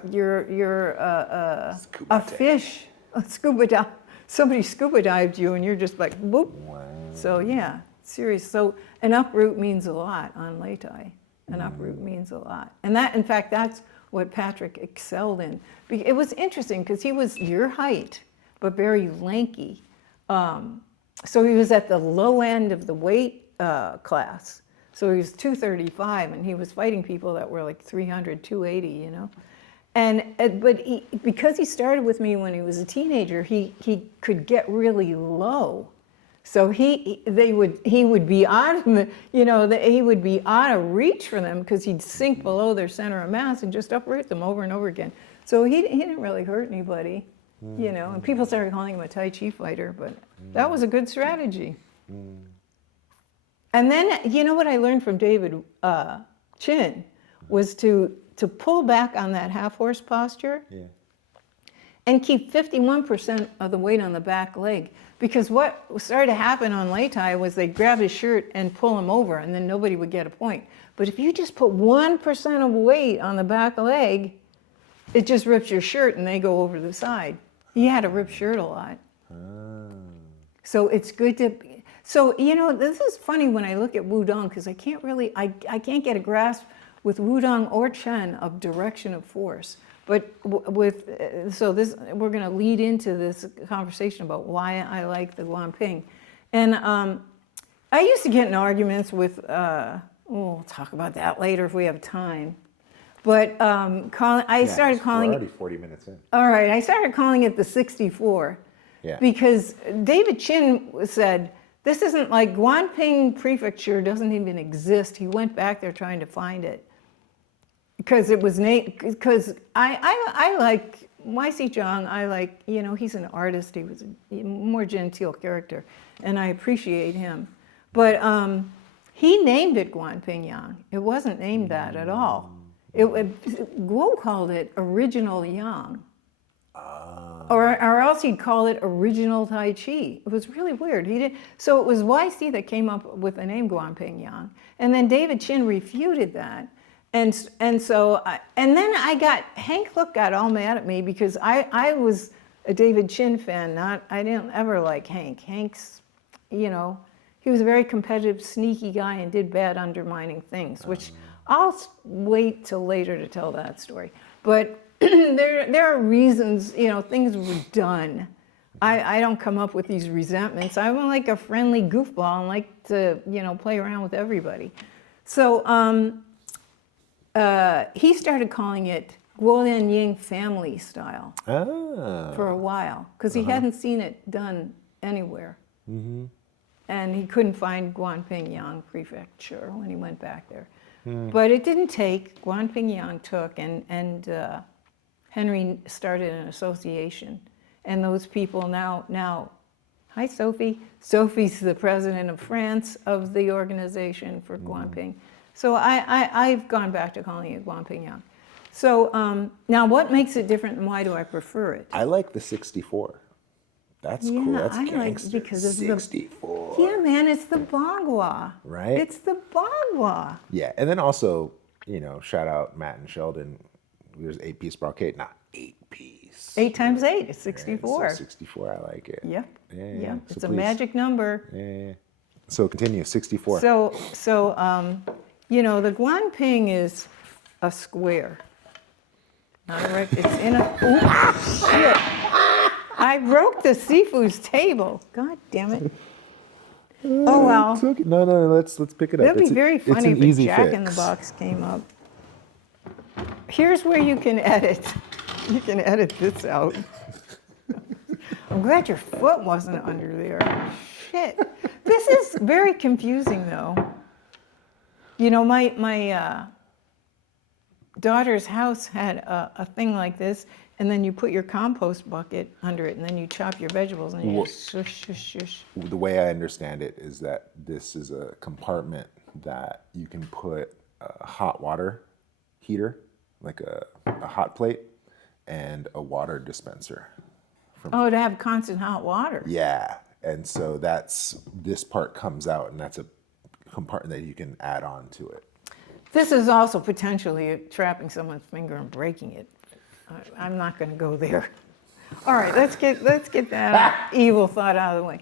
a fish. A scuba dive. Somebody scuba dived you, and you're just like boop. Wow. So yeah. Serious. So an uproot means a lot on Lei Tai. An uproot means a lot. And that, in fact, that's what Patrick excelled in. It was interesting because he was your height, but very lanky. So he was at the low end of the weight class. So he was 235, and he was fighting people that were like 300, 280, But because he started with me when he was a teenager, he could get really low. So he would be out of he would be out of reach for them because he'd sink below their center of mass and just uproot them over and over again. So he didn't really hurt anybody, And people started calling him a Tai Chi fighter, but that was a good strategy. And then what I learned from David Chin was to pull back on that half horse posture. Yeah. And keep 51% of the weight on the back leg. Because what started to happen on Lei Tai was they'd grab his shirt and pull him over, and then nobody would get a point. But if you just put 1% of weight on the back leg, it just rips your shirt and they go over the side. He had a ripped shirt a lot. So it's good to... So, this is funny when I look at Wudong, because I can't get a grasp with Wudong or Chen of direction of force. But we're going to lead into this conversation about why I like the Guangping. And I used to get in arguments with, we'll talk about that later if we have time. But I started We're calling already 40 minutes in. all right, I started calling it the 64 Yeah. because David Chin said, this isn't like Guanping Prefecture doesn't even exist. He went back there trying to find it because it was because I like Y.C. Zhang. I like, he's an artist. He was a more genteel character, and I appreciate him. But he named it Guanping. It wasn't named that at all. Guo called it original Yang. Or else he'd call it original Tai Chi. It was really weird. He did so. It was YC that came up with the name Guanping Yang, and then David Chin refuted that, and then Hank Look got all mad at me because I was a David Chin fan. I didn't ever like Hank. Hank's, he was a very competitive, sneaky guy and did bad, undermining things, which I'll wait till later to tell that story. But there are reasons, things were done. I don't come up with these resentments. I'm like a friendly goofball and like to, play around with everybody. So he started calling it Guolian Ying family style for a while because he hadn't seen it done anywhere. Mm-hmm. And he couldn't find Guanping Yang Prefecture when he went back there. But it didn't take. Guanping Yang took, and Henry started an association. And those people now, hi Sophie. Sophie's the president of France of the organization for Guanping. So I've gone back to calling it Guanping Yang. So now what makes it different and why do I prefer it? I like the 64. That's cool. That's I gangster. like because it's 64. Yeah, man, it's the Bagua. Right? It's the Bagua. Yeah, and then also, shout out Matt and Sheldon. There's 8-piece brocade, not 8-piece. 8 times 8 is 64. Right, so 64, I like it. Yep. Yeah. Yep. So It's a please. magic number. Yeah. So continue, 64. So the Guanping is a square. Not a it's in a. Ooh, shit! I broke the seafood's table. God damn it! Oh well. It's okay. No, let's pick it up. That'd be very funny it's an if easy Jack in the fix. Box came up. Here's where you can edit. You can edit this out. I'm glad your foot wasn't under there. Shit. This is very confusing, though. My daughter's house had a thing like this, and then you put your compost bucket under it, and then you chop your vegetables, and you just shush, shush, shush. The way I understand it is that this is a compartment that you can put a hot water heater, like a hot plate, and a water dispenser. Oh, to have constant hot water. Yeah, and so this part comes out, and that's a compartment that you can add on to it. This is also potentially trapping someone's finger and breaking it. I'm not going to go there. All right, let's get that evil thought out of the way.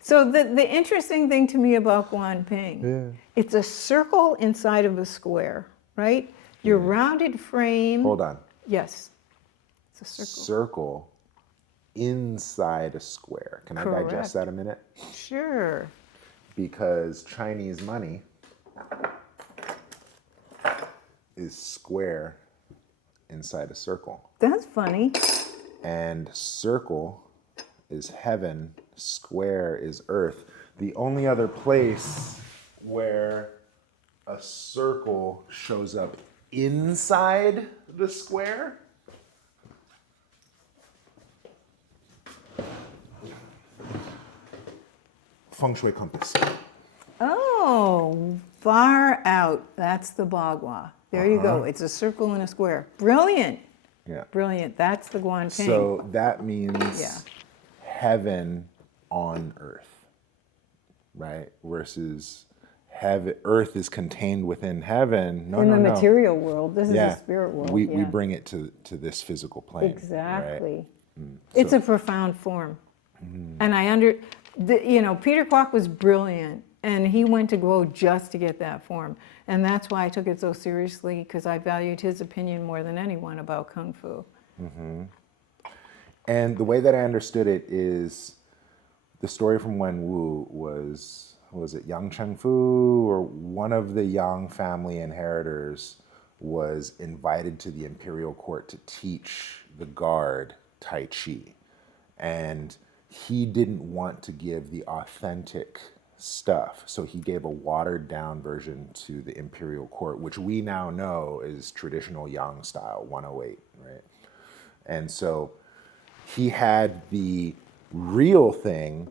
So the interesting thing to me about Guanping, it's a circle inside of a square, right? Your rounded frame. Hold on. Yes, it's a circle. Circle inside a square. Can I digest Correct. that a minute? Sure. Because Chinese money is square inside a circle. That's funny. And circle is heaven, square is earth. The only other place where a circle shows up inside the square feng shui compass. Oh, far out. That's the Bagua. There you go. It's a circle and a square. Brilliant. Yeah. Brilliant. That's the Guanping. So that means Yeah. heaven on earth, right? Versus heaven, earth is contained within heaven. No, in no, the no. material world. This is Yeah. the spirit world. We yeah. bring it to this physical plane. Exactly. Right? It's a profound form. And Peter Kwok was brilliant, and he went to Guo just to get that form. And that's why I took it so seriously, because I valued his opinion more than anyone about Kung Fu. And the way that I understood it is the story from Wen Wu was was it Yang Chengfu or one of the Yang family inheritors was invited to the imperial court to teach the guard Tai Chi. And he didn't want to give the authentic stuff, so he gave a watered down version to the imperial court, which we now know is traditional Yang style 108, right? And so he had the real thing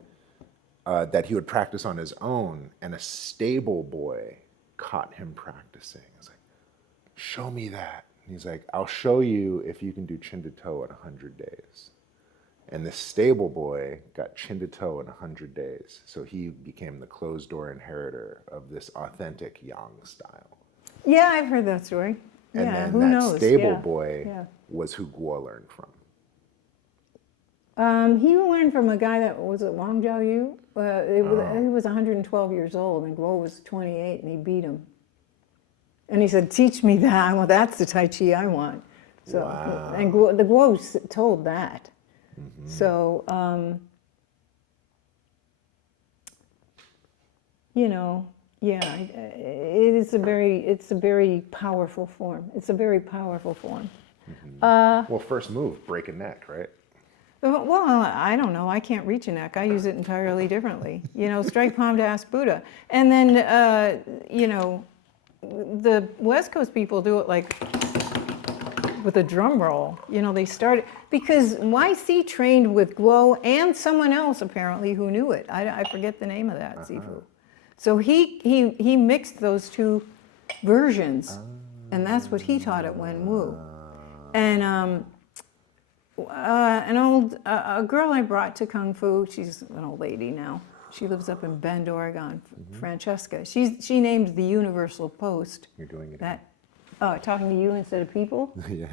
that he would practice on his own, and a stable boy caught him practicing. He's like, show me that. And he's like, I'll show you if you can do chin to toe in 100 days. And this stable boy got chin to toe in 100 days. So he became the closed door inheritor of this authentic Yang style. Yeah, I've heard that story. And yeah, then who that knows? stable Yeah. boy Yeah. was who Guo learned from. He learned from a guy that was at Wang Jiao Yu. He was 112 years old, and Guo was 28, and he beat him. And he said, "Teach me that. Well, that's the Tai Chi I want." So, Wow. and the Guo told that. So, yeah, it's a very powerful form. It's a very powerful form. Well, first move, break a neck, right? Well, I don't know. I can't reach a neck. I use it entirely differently. Strike palm to ask Buddha. And then, the West Coast people do it like with a drum roll. They started, because YC trained with Guo and someone else apparently who knew it. I forget the name of that, Sifu. So he mixed those two versions, and that's what he taught at Wenwu. And a girl I brought to Kung Fu, she's an old lady now. She lives up in Bend, Oregon, Francesca. She named the Universal Post. You're doing it. That, talking to you instead of people? Yeah.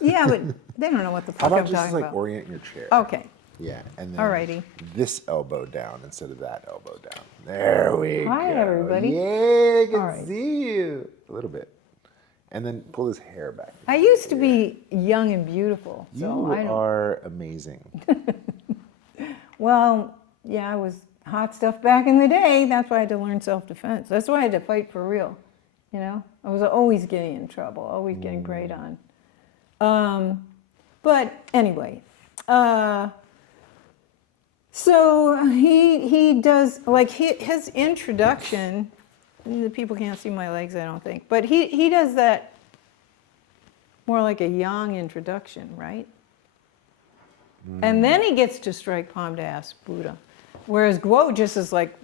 Yeah, but they don't know what the How fuck about I'm just talking like about. orient your chair? Okay. Yeah, and then Alrighty. this elbow down instead of that elbow down. There we go. Hi, everybody. Yay, I can Alright. see you. A little bit. And then pull his hair back. I used to be young and beautiful, so You I don't. are amazing. Well, yeah, I was hot stuff back in the day. That's why I had to learn self-defense. That's why I had to fight for real. I was always getting in trouble, always getting preyed on. But anyway, so he does, like his introduction, the people can't see my legs, I don't think, but he does that more like a yang introduction, right? And then he gets to strike palm to ask Buddha. Whereas Guo just is like,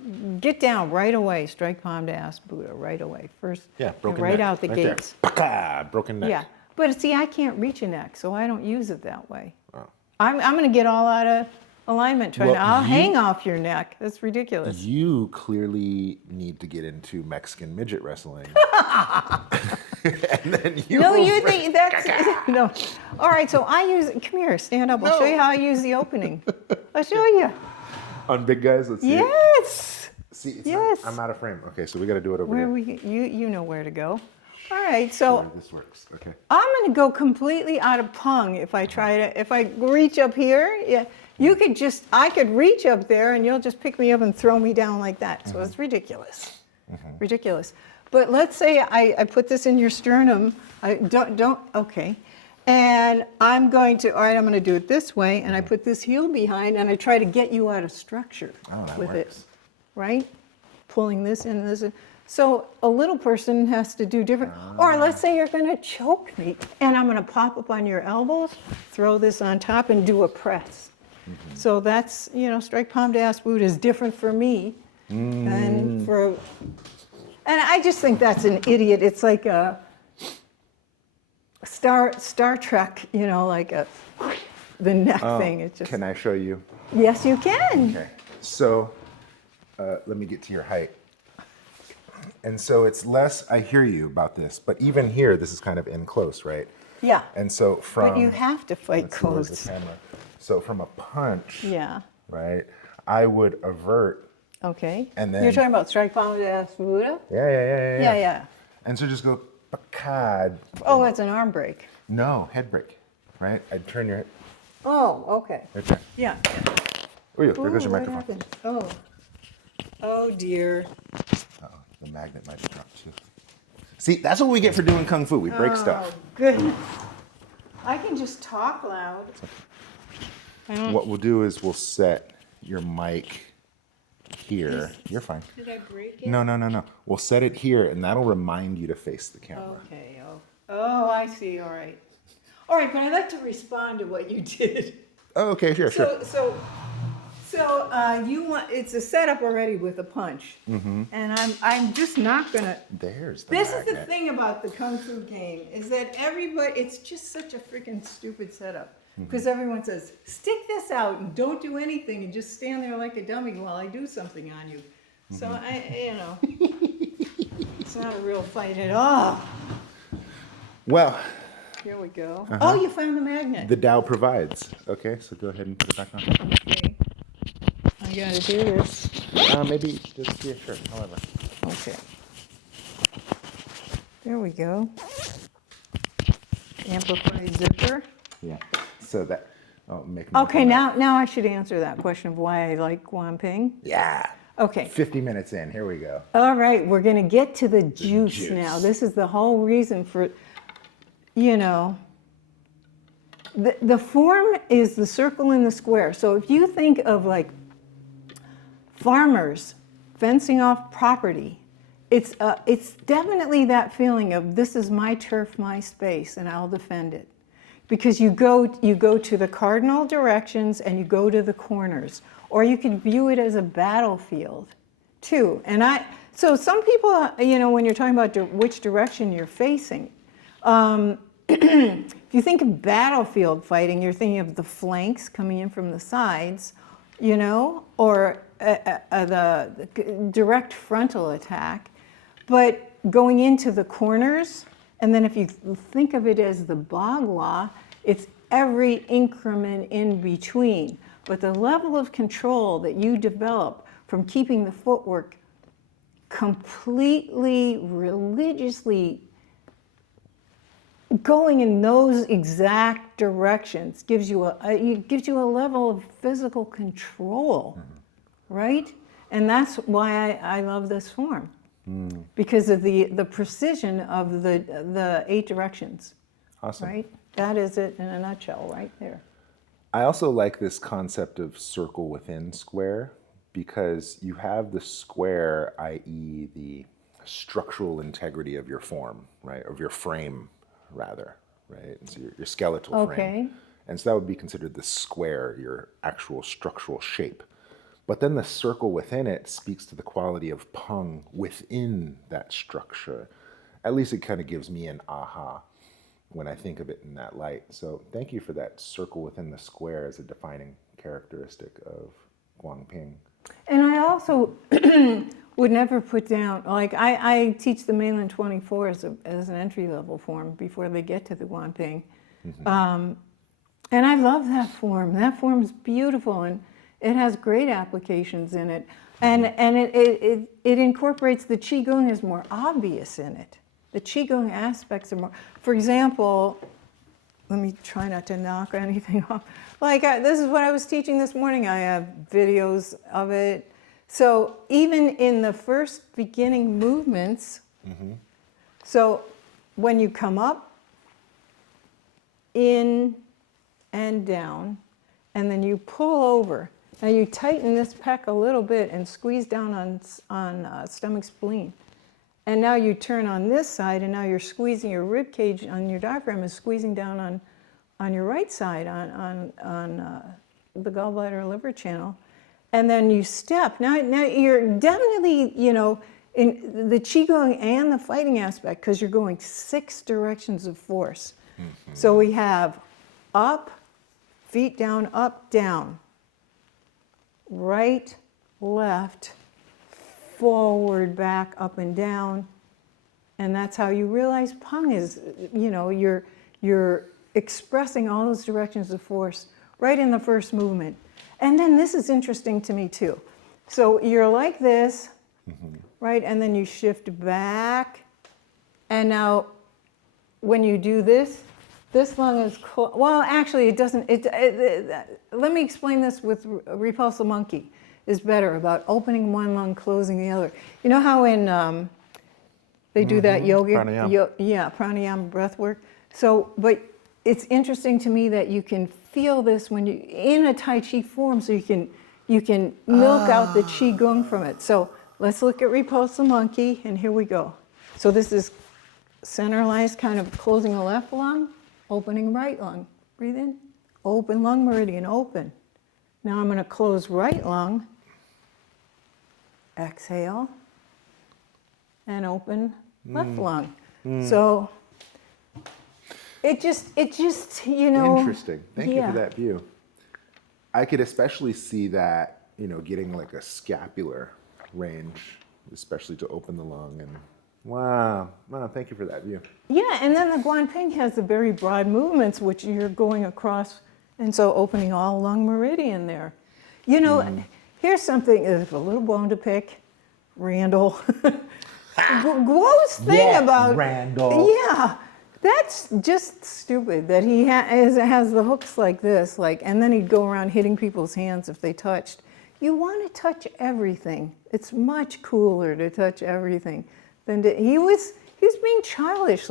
get down right away, strike palm to ask Buddha right away. First, Yeah, broken right neck. out the Right there. gates. Paka, broken neck. Yeah, but see, I can't reach a neck, so I don't use it that way. Oh. I'm going to get all out of alignment trying Well, I'll you- hang off your neck. That's ridiculous. You clearly need to get into Mexican midget wrestling. And then you No, will you break- think that's no. All right, so I use. Come here, stand up. I'll show you how I use the opening. I'll show you. On big guys, let's see. Yes. See, it's Yes. I'm out of frame. Okay, so we got to do it over Where here. you know where to go. All right, so Sure, this works. Okay. I'm going to go completely out of pung if I if I reach up here. Yeah, I could reach up there and you'll just pick me up and throw me down like that. So it's ridiculous. Ridiculous. But let's say I put this in your sternum. Okay. And I'm going to do it this way, and I put this heel behind, and I try to get you out of structure Oh, that with works. it, right? Pulling this in, this in. So a little person has to do different. Or let's say you're going to choke me, and I'm going to pop up on your elbows, throw this on top, and do a press. So that's, strike palm to ask Buddha is different for me than for. And I just think that's an idiot. It's like a Star Trek, like the neck thing. It's just. Can I show you? Yes, you can. Okay. So let me get to your height. And so it's less, I hear you about this, but even here, this is kind of in close, right? Yeah. And so from. But you have to fight let's see, where's close. the camera? So from a punch, Yeah. right, I would avert. Okay. And then- You're talking about strike palm to ask Buddha? Yeah. And so just go, bakad. Oh, it's an arm break. No, head break, right? I'd turn your head, Oh, okay. right there. Yeah. Oh, yeah, there goes your Ooh, what microphone. happened? Oh. Oh dear. Uh-oh, the magnet might have dropped too. See, that's what we get for doing kung fu. We break stuff. Oh goodness. I can just talk loud. What we'll do is we'll set your mic here. You're fine. Did I break it? No, no, no, no. We'll set it here, and that'll remind you to face the camera. Okay. Oh, I see. All right. All right, but I'd like to respond to what you did. Oh, okay, sure, sure. So you want it's a setup already with a punch, and I'm just not gonna. There's the This magnet. is the thing about the kung fu game is that everybody. It's just such a freaking stupid setup because everyone says stick this out and don't do anything and just stand there like a dummy while I do something on you. So it's not a real fight at all. Well, Here we go. Oh, you found the magnet. the Tao provides. Okay, so go ahead and put it back on. Okay. I gotta do this. Maybe just, yeah, sure, however. Okay. There we go. Amplify zipper. Yeah, so that, Okay, now I should answer that question of why I like Guanping. Yeah. Okay. 50 minutes in, here we go. All right, we're gonna get to the juice now. This is the whole reason for, the form is the circle and the square. So if you think of like farmers fencing off property, it's definitely that feeling of this is my turf, my space, and I'll defend it. Because you go to the cardinal directions and you go to the corners, or you can view it as a battlefield, too. So some people, when you're talking about which direction you're facing, if you think of battlefield fighting, you're thinking of the flanks coming in from the sides, or the direct frontal attack. But going into the corners, and then if you think of it as the bagua, it's every increment in between. But the level of control that you develop from keeping the footwork completely religiously going in those exact directions gives you a level of physical control, right? And that's why I love this form. Because of the precision of the 8 directions. Awesome. Right? That is it in a nutshell right there. I also like this concept of circle within square because you have the square, i.e. the structural integrity of your form, right? Of your frame, rather, right? So your skeletal frame. Okay. And so that would be considered the square, your actual structural shape. But then the circle within it speaks to the quality of Peng within that structure. At least it kind of gives me an aha when I think of it in that light. So thank you for that circle within the square as a defining characteristic of Guanping. And I also would never put down, like I teach the Marilyn 24 as an entry-level form before they get to the Guanping. And I love that form. That form's beautiful, and it has great applications in it. And it incorporates the Qigong is more obvious in it. The Qigong aspects are more, for example, let me try not to knock anything off. Like this is what I was teaching this morning. I have videos of it. So even in the first beginning movements, so when you come up, in and down, and then you pull over. Now you tighten this pec a little bit and squeeze down on stomach spleen. And now you turn on this side, and now you're squeezing your rib cage on your diaphragm is squeezing down on your right side on the gallbladder liver channel. And then you step. Now you're definitely, in the Qigong and the fighting aspect, because you're going 6 directions of force. So we have up, feet down, up, down. Right, left, forward, back, up and down. And that's how you realize Peng is, you're expressing all those directions of force right in the first movement. And then this is interesting to me too. So you're like this, right? And then you shift back. And now when you do this lung is well, actually it doesn't, let me explain this with repulsive monkey. is better about opening one lung, closing the other. You know how in they do that yoga, Pranayama. pranayama breath work. So, but it's interesting to me that you can feel this when you in a Tai Chi form, so you can milk out the Qi Gong from it. So let's look at repulse the monkey, and here we go. So this is centralized, kind of closing the left lung, opening right lung. Breathe in, open lung meridian, open. Now I'm going to close right lung, exhale, and open left lung. So it just, you know. Interesting. Thank you for that view. I could especially see that, getting like a scapular range, especially to open the lung. And wow, thank you for that view. Yeah, and then the Guanping has the very broad movements, which you're going across, and so opening all lung meridian there. Here's something, there's a little bone to pick, Randall. Guo's thing about Randall. Yeah, that's just stupid that he has the hooks like this, and then he'd go around hitting people's hands if they touched. You want to touch everything. It's much cooler to touch everything than he was being childish,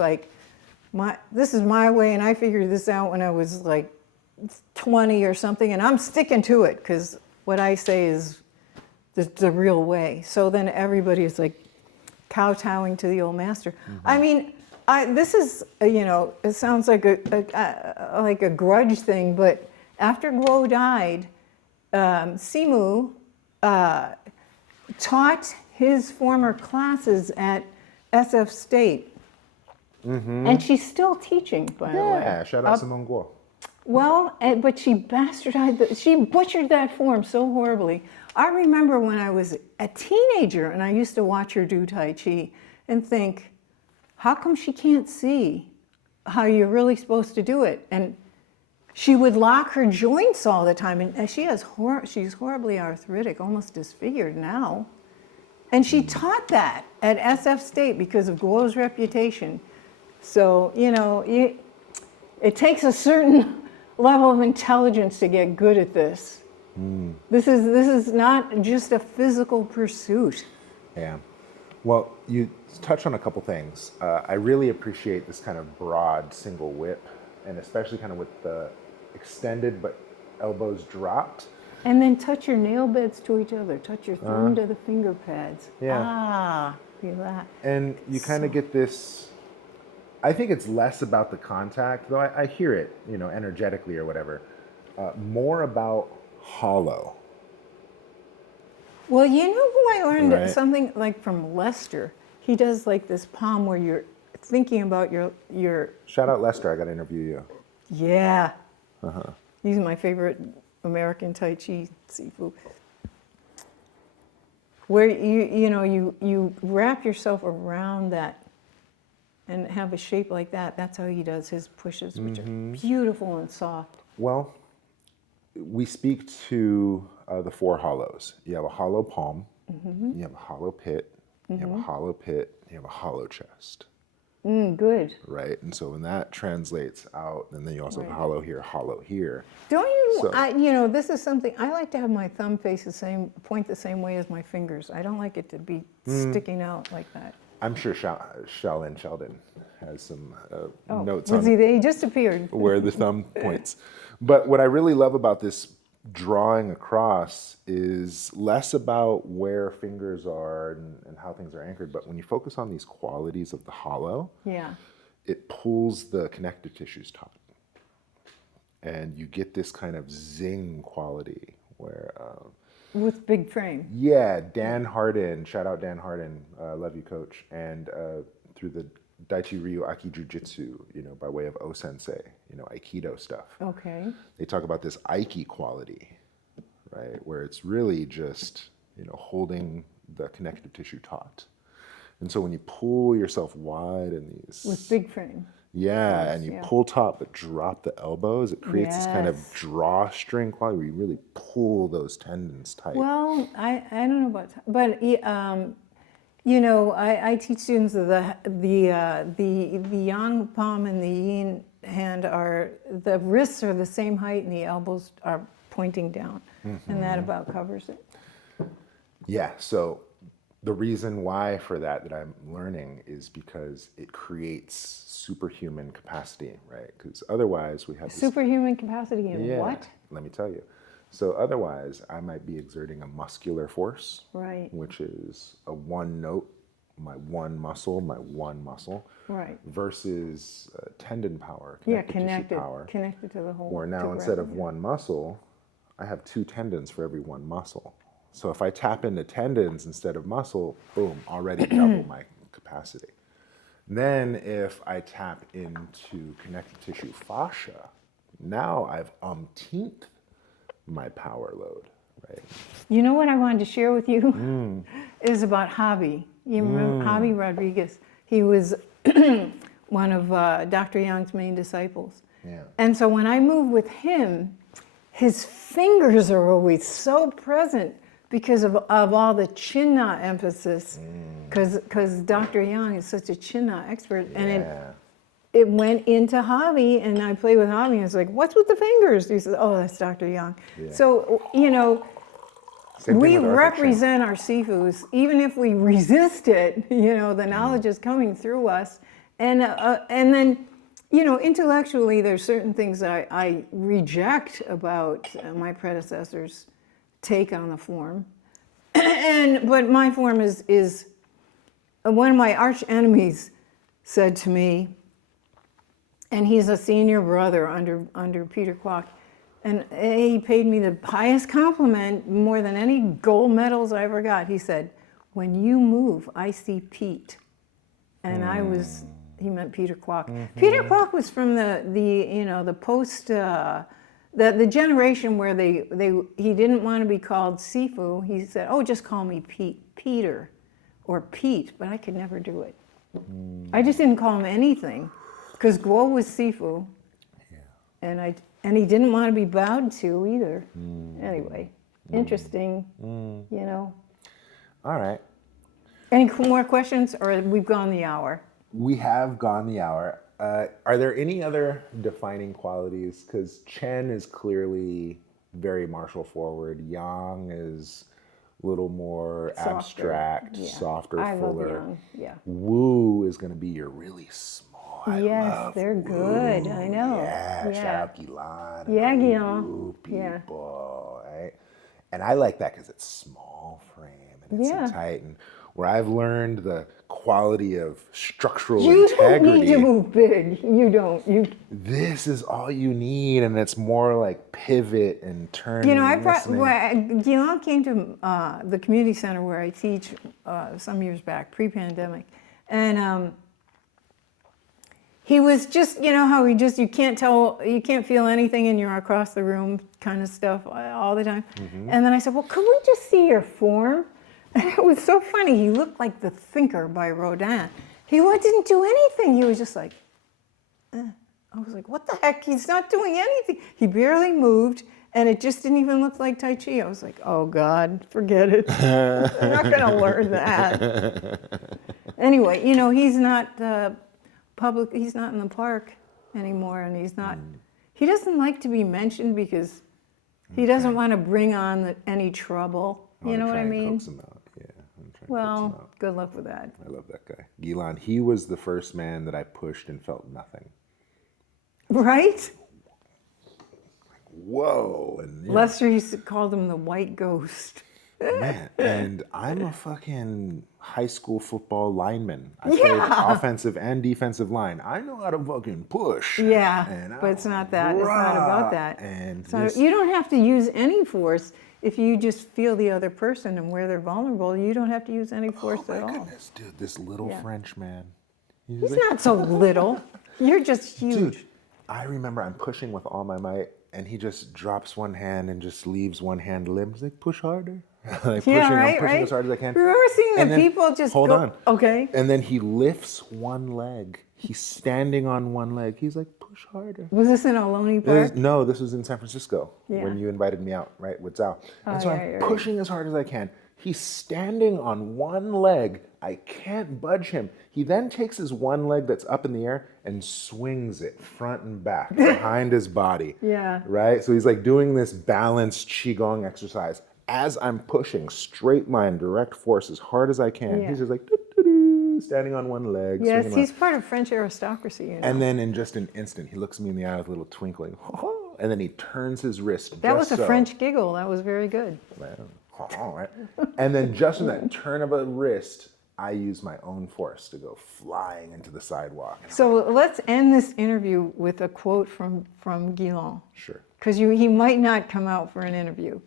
this is my way, and I figured this out when I was like 20 or something, and I'm sticking to it because what I say is the real way. So then everybody is like kowtowing to the old master. I mean, this is, it sounds like a grudge thing, but after Guo died, Simu taught his former classes at SF State. And she's still teaching, by the way. Yeah, shout out Simone Guo. Well, but she she butchered that form so horribly. I remember when I was a teenager and I used to watch her do Tai Chi and think, how come she can't see how you're really supposed to do it? And she would lock her joints all the time, and she's horribly arthritic, almost disfigured now. And she taught that at SF State because of Guo's reputation. So, it takes a certain level of intelligence to get good at this. This is not just a physical pursuit. Yeah. Well, you touched on a couple things. I really appreciate this kind of broad single whip, and especially kind of with the extended but elbows dropped. And then touch your nail beds to each other. Touch your thumb to the finger pads. Yeah. Feel that. And you kind of get this, I think it's less about the contact, though I hear it, energetically or whatever. More about hollow. Well, you know who I learned Right. something like from Lester? He does like this palm where you're thinking about your Shout out Lester, I got to interview you. yeah. He's my favorite American Tai Chi sifu. Where you wrap yourself around that and have a shape like that. That's how he does his pushes, which are beautiful and soft. Well, we speak to the four hollows. You have a hollow palm, you have a hollow pit, you have a hollow pit, you have a hollow chest. Good. Right, and so when that translates out, and then you also have hollow here. Don't you? So- This is something I like to have my thumb face point the same way as my fingers. I don't like it to be sticking out like that. I'm sure Shaolin Sheldon has some notes Was on he just appeared. where the thumb points. But what I really love about this drawing across is less about where fingers are and how things are anchored, but when you focus on these qualities of the hollow, Yeah. it pulls the connective tissues taut. And you get this kind of zing quality where... With big frame. yeah, Dan Harden, shout out Dan Harden, love you, coach. And through the Daichi Ryu Aki Jiu-Jitsu, by way of O-Sensei, Aikido stuff. Okay. They talk about this Aiki quality, right? Where it's really just, holding the connective tissue taut. And so when you pull yourself wide in these... With big frame. Yeah, Yes, and you yeah. pull taut but drop the elbows, it creates this kind of Yes. drawstring quality where you really pull those tendons tight. Well, I don't know about, but I teach students that the yang palm and the yin hand the wrists are the same height and the elbows are pointing down, and that about covers it. Yeah, so the reason why for that I'm learning is because it creates superhuman capacity, right? Because otherwise we have this, Superhuman capacity in yeah, what? let me tell you. So otherwise I might be exerting a muscular force, Right. which is a one note, my one muscle, Right. versus tendon power, Yeah, connective tissue power. connected to the whole. Where now instead of one muscle, I have two tendons for every one muscle. So if I tap into tendons instead of muscle, boom, already double my capacity. Then if I tap into connective tissue fascia, now I've umpteenth my power load, right? You know what I wanted to share with you is about Javi. You remember Javi Rodriguez? He was one of Dr. Young's main disciples. Yeah. And so when I move with him, his fingers are always so present because of all the chinna emphasis. Because Dr. Young is such a chinna expert. And Yeah. it went into Javi, and I play with Javi, and it's like, what's with the fingers? He says, oh, that's Dr. Young. Yeah. So, Same thing we with Arthur Chang. represent our sifus, even if we resist it, the knowledge is coming through us. And then, intellectually, there's certain things that I reject about my predecessors' take on the form. But my form is one of my arch enemies said to me, and he's a senior brother under Peter Kwok, and he paid me the highest compliment, more than any gold medals I ever got. He said, when you move, I see Pete. And he meant Peter Kwok. Peter Kwok was from the post, the generation where he didn't want to be called Sifu. He said, oh, just call me Peter or Pete, but I could never do it. I just didn't call him anything, because Guo was Sifu, and he didn't want to be bowed to either. Anyway, interesting, All right. Any more questions, or we've gone the hour? We have gone the hour. Are there any other defining qualities? Because Chen is clearly very martial forward. Yang is a little more Softer, abstract, yeah. softer, I love fuller. Yang, yeah. Wu is going to be your really small. I Yes, love they're good. I know. Yeah, Yeah. shout out Gilan. and Yeah, all the Gilan. Wu Yeah. people, right? And I like that because it's small frame and it's Yeah. so tight. And where I've learned the quality of structural You integrity. don't need to move big. You don't. This is all you need, and it's more like pivot and turn. Guillaume came to the community center where I teach some years back, pre-pandemic, and he was just, how you can't feel anything, and you're across the room, kind of stuff all the time. And then I said, well, could we just see your form? And it was so funny. He looked like The Thinker by Rodin. He didn't do anything. He was just like, I was like, what the heck? He's not doing anything. He barely moved, and it just didn't even look like Tai Chi. I was like, oh, God, forget it. I'm not going to learn that. Anyway, he's not public. He's not in the park anymore, and he doesn't like to be mentioned because he doesn't want to bring on any trouble. You know what I mean? Coax him out. Yeah, I'm trying to coax him Well, out. good luck with that. I love that guy. Gilan, he was the first man that I pushed and felt nothing. Right? Whoa. And Lester used to call him the white ghost. man, and I'm a fucking high school football lineman. I played offensive and defensive line. I know how to fucking push. Yeah, and but it's not that. It's not about that. And You don't have to use any force if you just feel the other person and where they're vulnerable. You don't have to use any force at all. goodness, dude, this little French man. He's not so little. You're just huge. Dude, I remember I'm pushing with all my might, and he just drops one hand and just leaves one hand limp. He's like, push harder. I'm pushing as hard as I can. Remember seeing the people just hold on. Okay. And then he lifts one leg. He's standing on one leg. He's like, push harder. Was this in Ohlone Park? No, this was in San Francisco Yeah. when you invited me out, right, with Zhao. And so I'm right. pushing as hard as I can. He's standing on one leg. I can't budge him. He then takes his one leg that's up in the air and swings it front and back behind his body. Yeah. Right? So he's like doing this balanced Qigong exercise. as I'm pushing, straight line, direct force, as hard as I can, Yeah. he's just like, doo-doo-doo, standing on one leg. Yes, swinging he's around. part of French aristocracy, you know. And then in just an instant, he looks me in the eye with a little twinkling, and then he turns his wrist That just was a so. French giggle. That was very good. Right? And then just in that turn of a wrist, I use my own force to go flying into the sidewalk. So let's end this interview with a quote from Guillaume. Sure. Because he might not come out for an interview.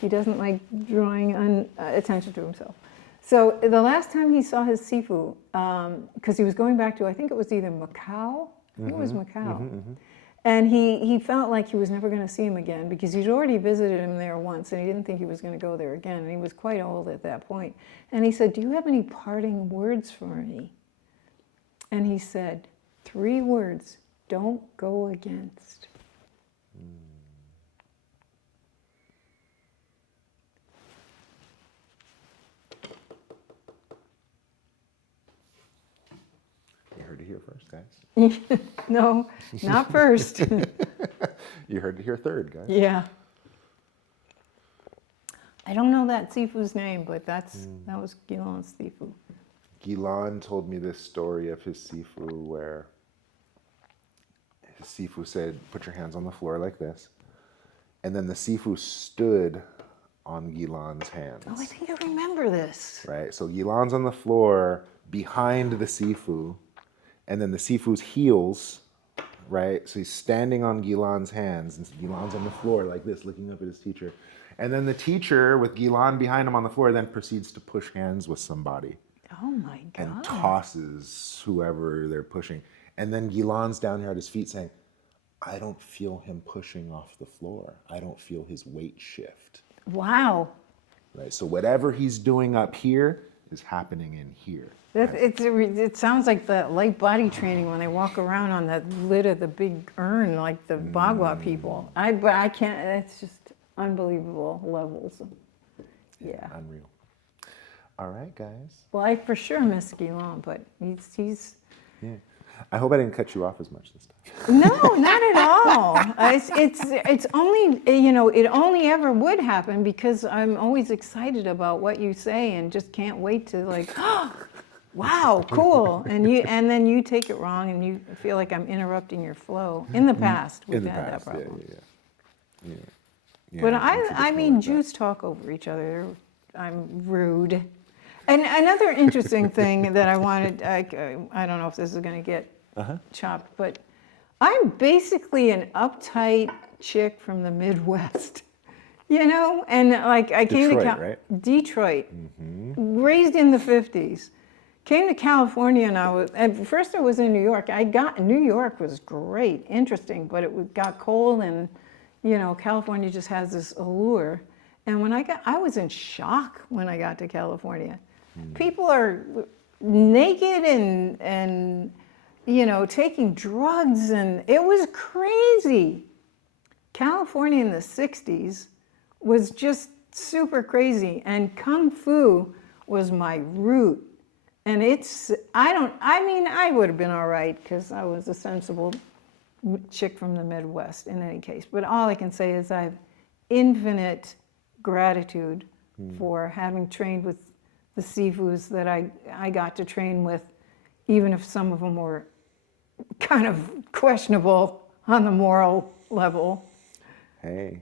He doesn't like drawing attention to himself. So the last time he saw his Sifu, because he was going back to, I think it was either Macau, I think it was Macau. And he felt like he was never going to see him again because he'd already visited him there once and he didn't think he was going to go there again. And he was quite old at that point. And he said, "Do you have any parting words for me?" And he said, 3 words, "Don't go against." You heard it here first, guys. No, not first. You heard it here third, guys. Yeah. I don't know that Sifu's name, but that was Guillaume's Sifu. Guilan told me this story of his Sifu where his Sifu said, "Put your hands on the floor like this." And then the Sifu stood on Guilan's hands. Oh, I think I remember this. Right? So Guilan's on the floor behind the Sifu, and then the Sifu's heels, right? So he's standing on Guilan's hands, and Guilan's on the floor like this, looking up at his teacher. And then the teacher, with Guilan behind him on the floor, then proceeds to push hands with somebody. Oh my God. And tosses whoever they're pushing. And then Guilan's down here at his feet saying, "I don't feel him pushing off the floor. I don't feel his weight shift." Wow. Right? So whatever he's doing up here is happening in here. It sounds like the light body training when they walk around on that lid of the big urn like the Bagua people. But I can't, it's just unbelievable levels. Yeah. Unreal. All right, guys. Well, I for sure miss Guillaume, but he's Yeah. I hope I didn't cut you off as much this time. no, not at all. It's only, you know, it only ever would happen because I'm always excited about what you say and just can't wait to like, oh, wow, cool. And then you take it wrong and you feel like I'm interrupting your flow. In the past, we've had that problem. Yeah, But I'm sure I it's mean, more like that. Jews talk over each other. I'm rude. And another interesting thing that I wanted, I don't know if this is going to get chopped, but I'm basically an uptight chick from the Midwest, you know? And like I came Detroit, to right? Detroit, raised in the 50s. Came to California and at first I was in New York. New York was great, interesting, but it got cold and, you know, California just has this allure. And when I was in shock when I got to California. People are naked and you know, taking drugs, and it was crazy. California in the 60s was just super crazy, and Kung Fu was my root. And I would have been all right because I was a sensible chick from the Midwest in any case. But all I can say is I have infinite gratitude for having trained with the Sifus that I got to train with, even if some of them were kind of questionable on the moral level. Hey,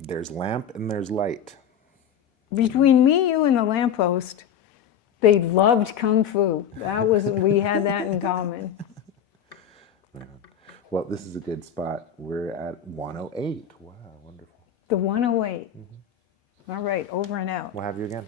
there's lamp and there's light. Between me, you, and the lamppost, they loved Kung Fu. We had that in common. Well, this is a good spot. We're at 108. Wow, wonderful. The 108. All right, over and out. We'll have you again.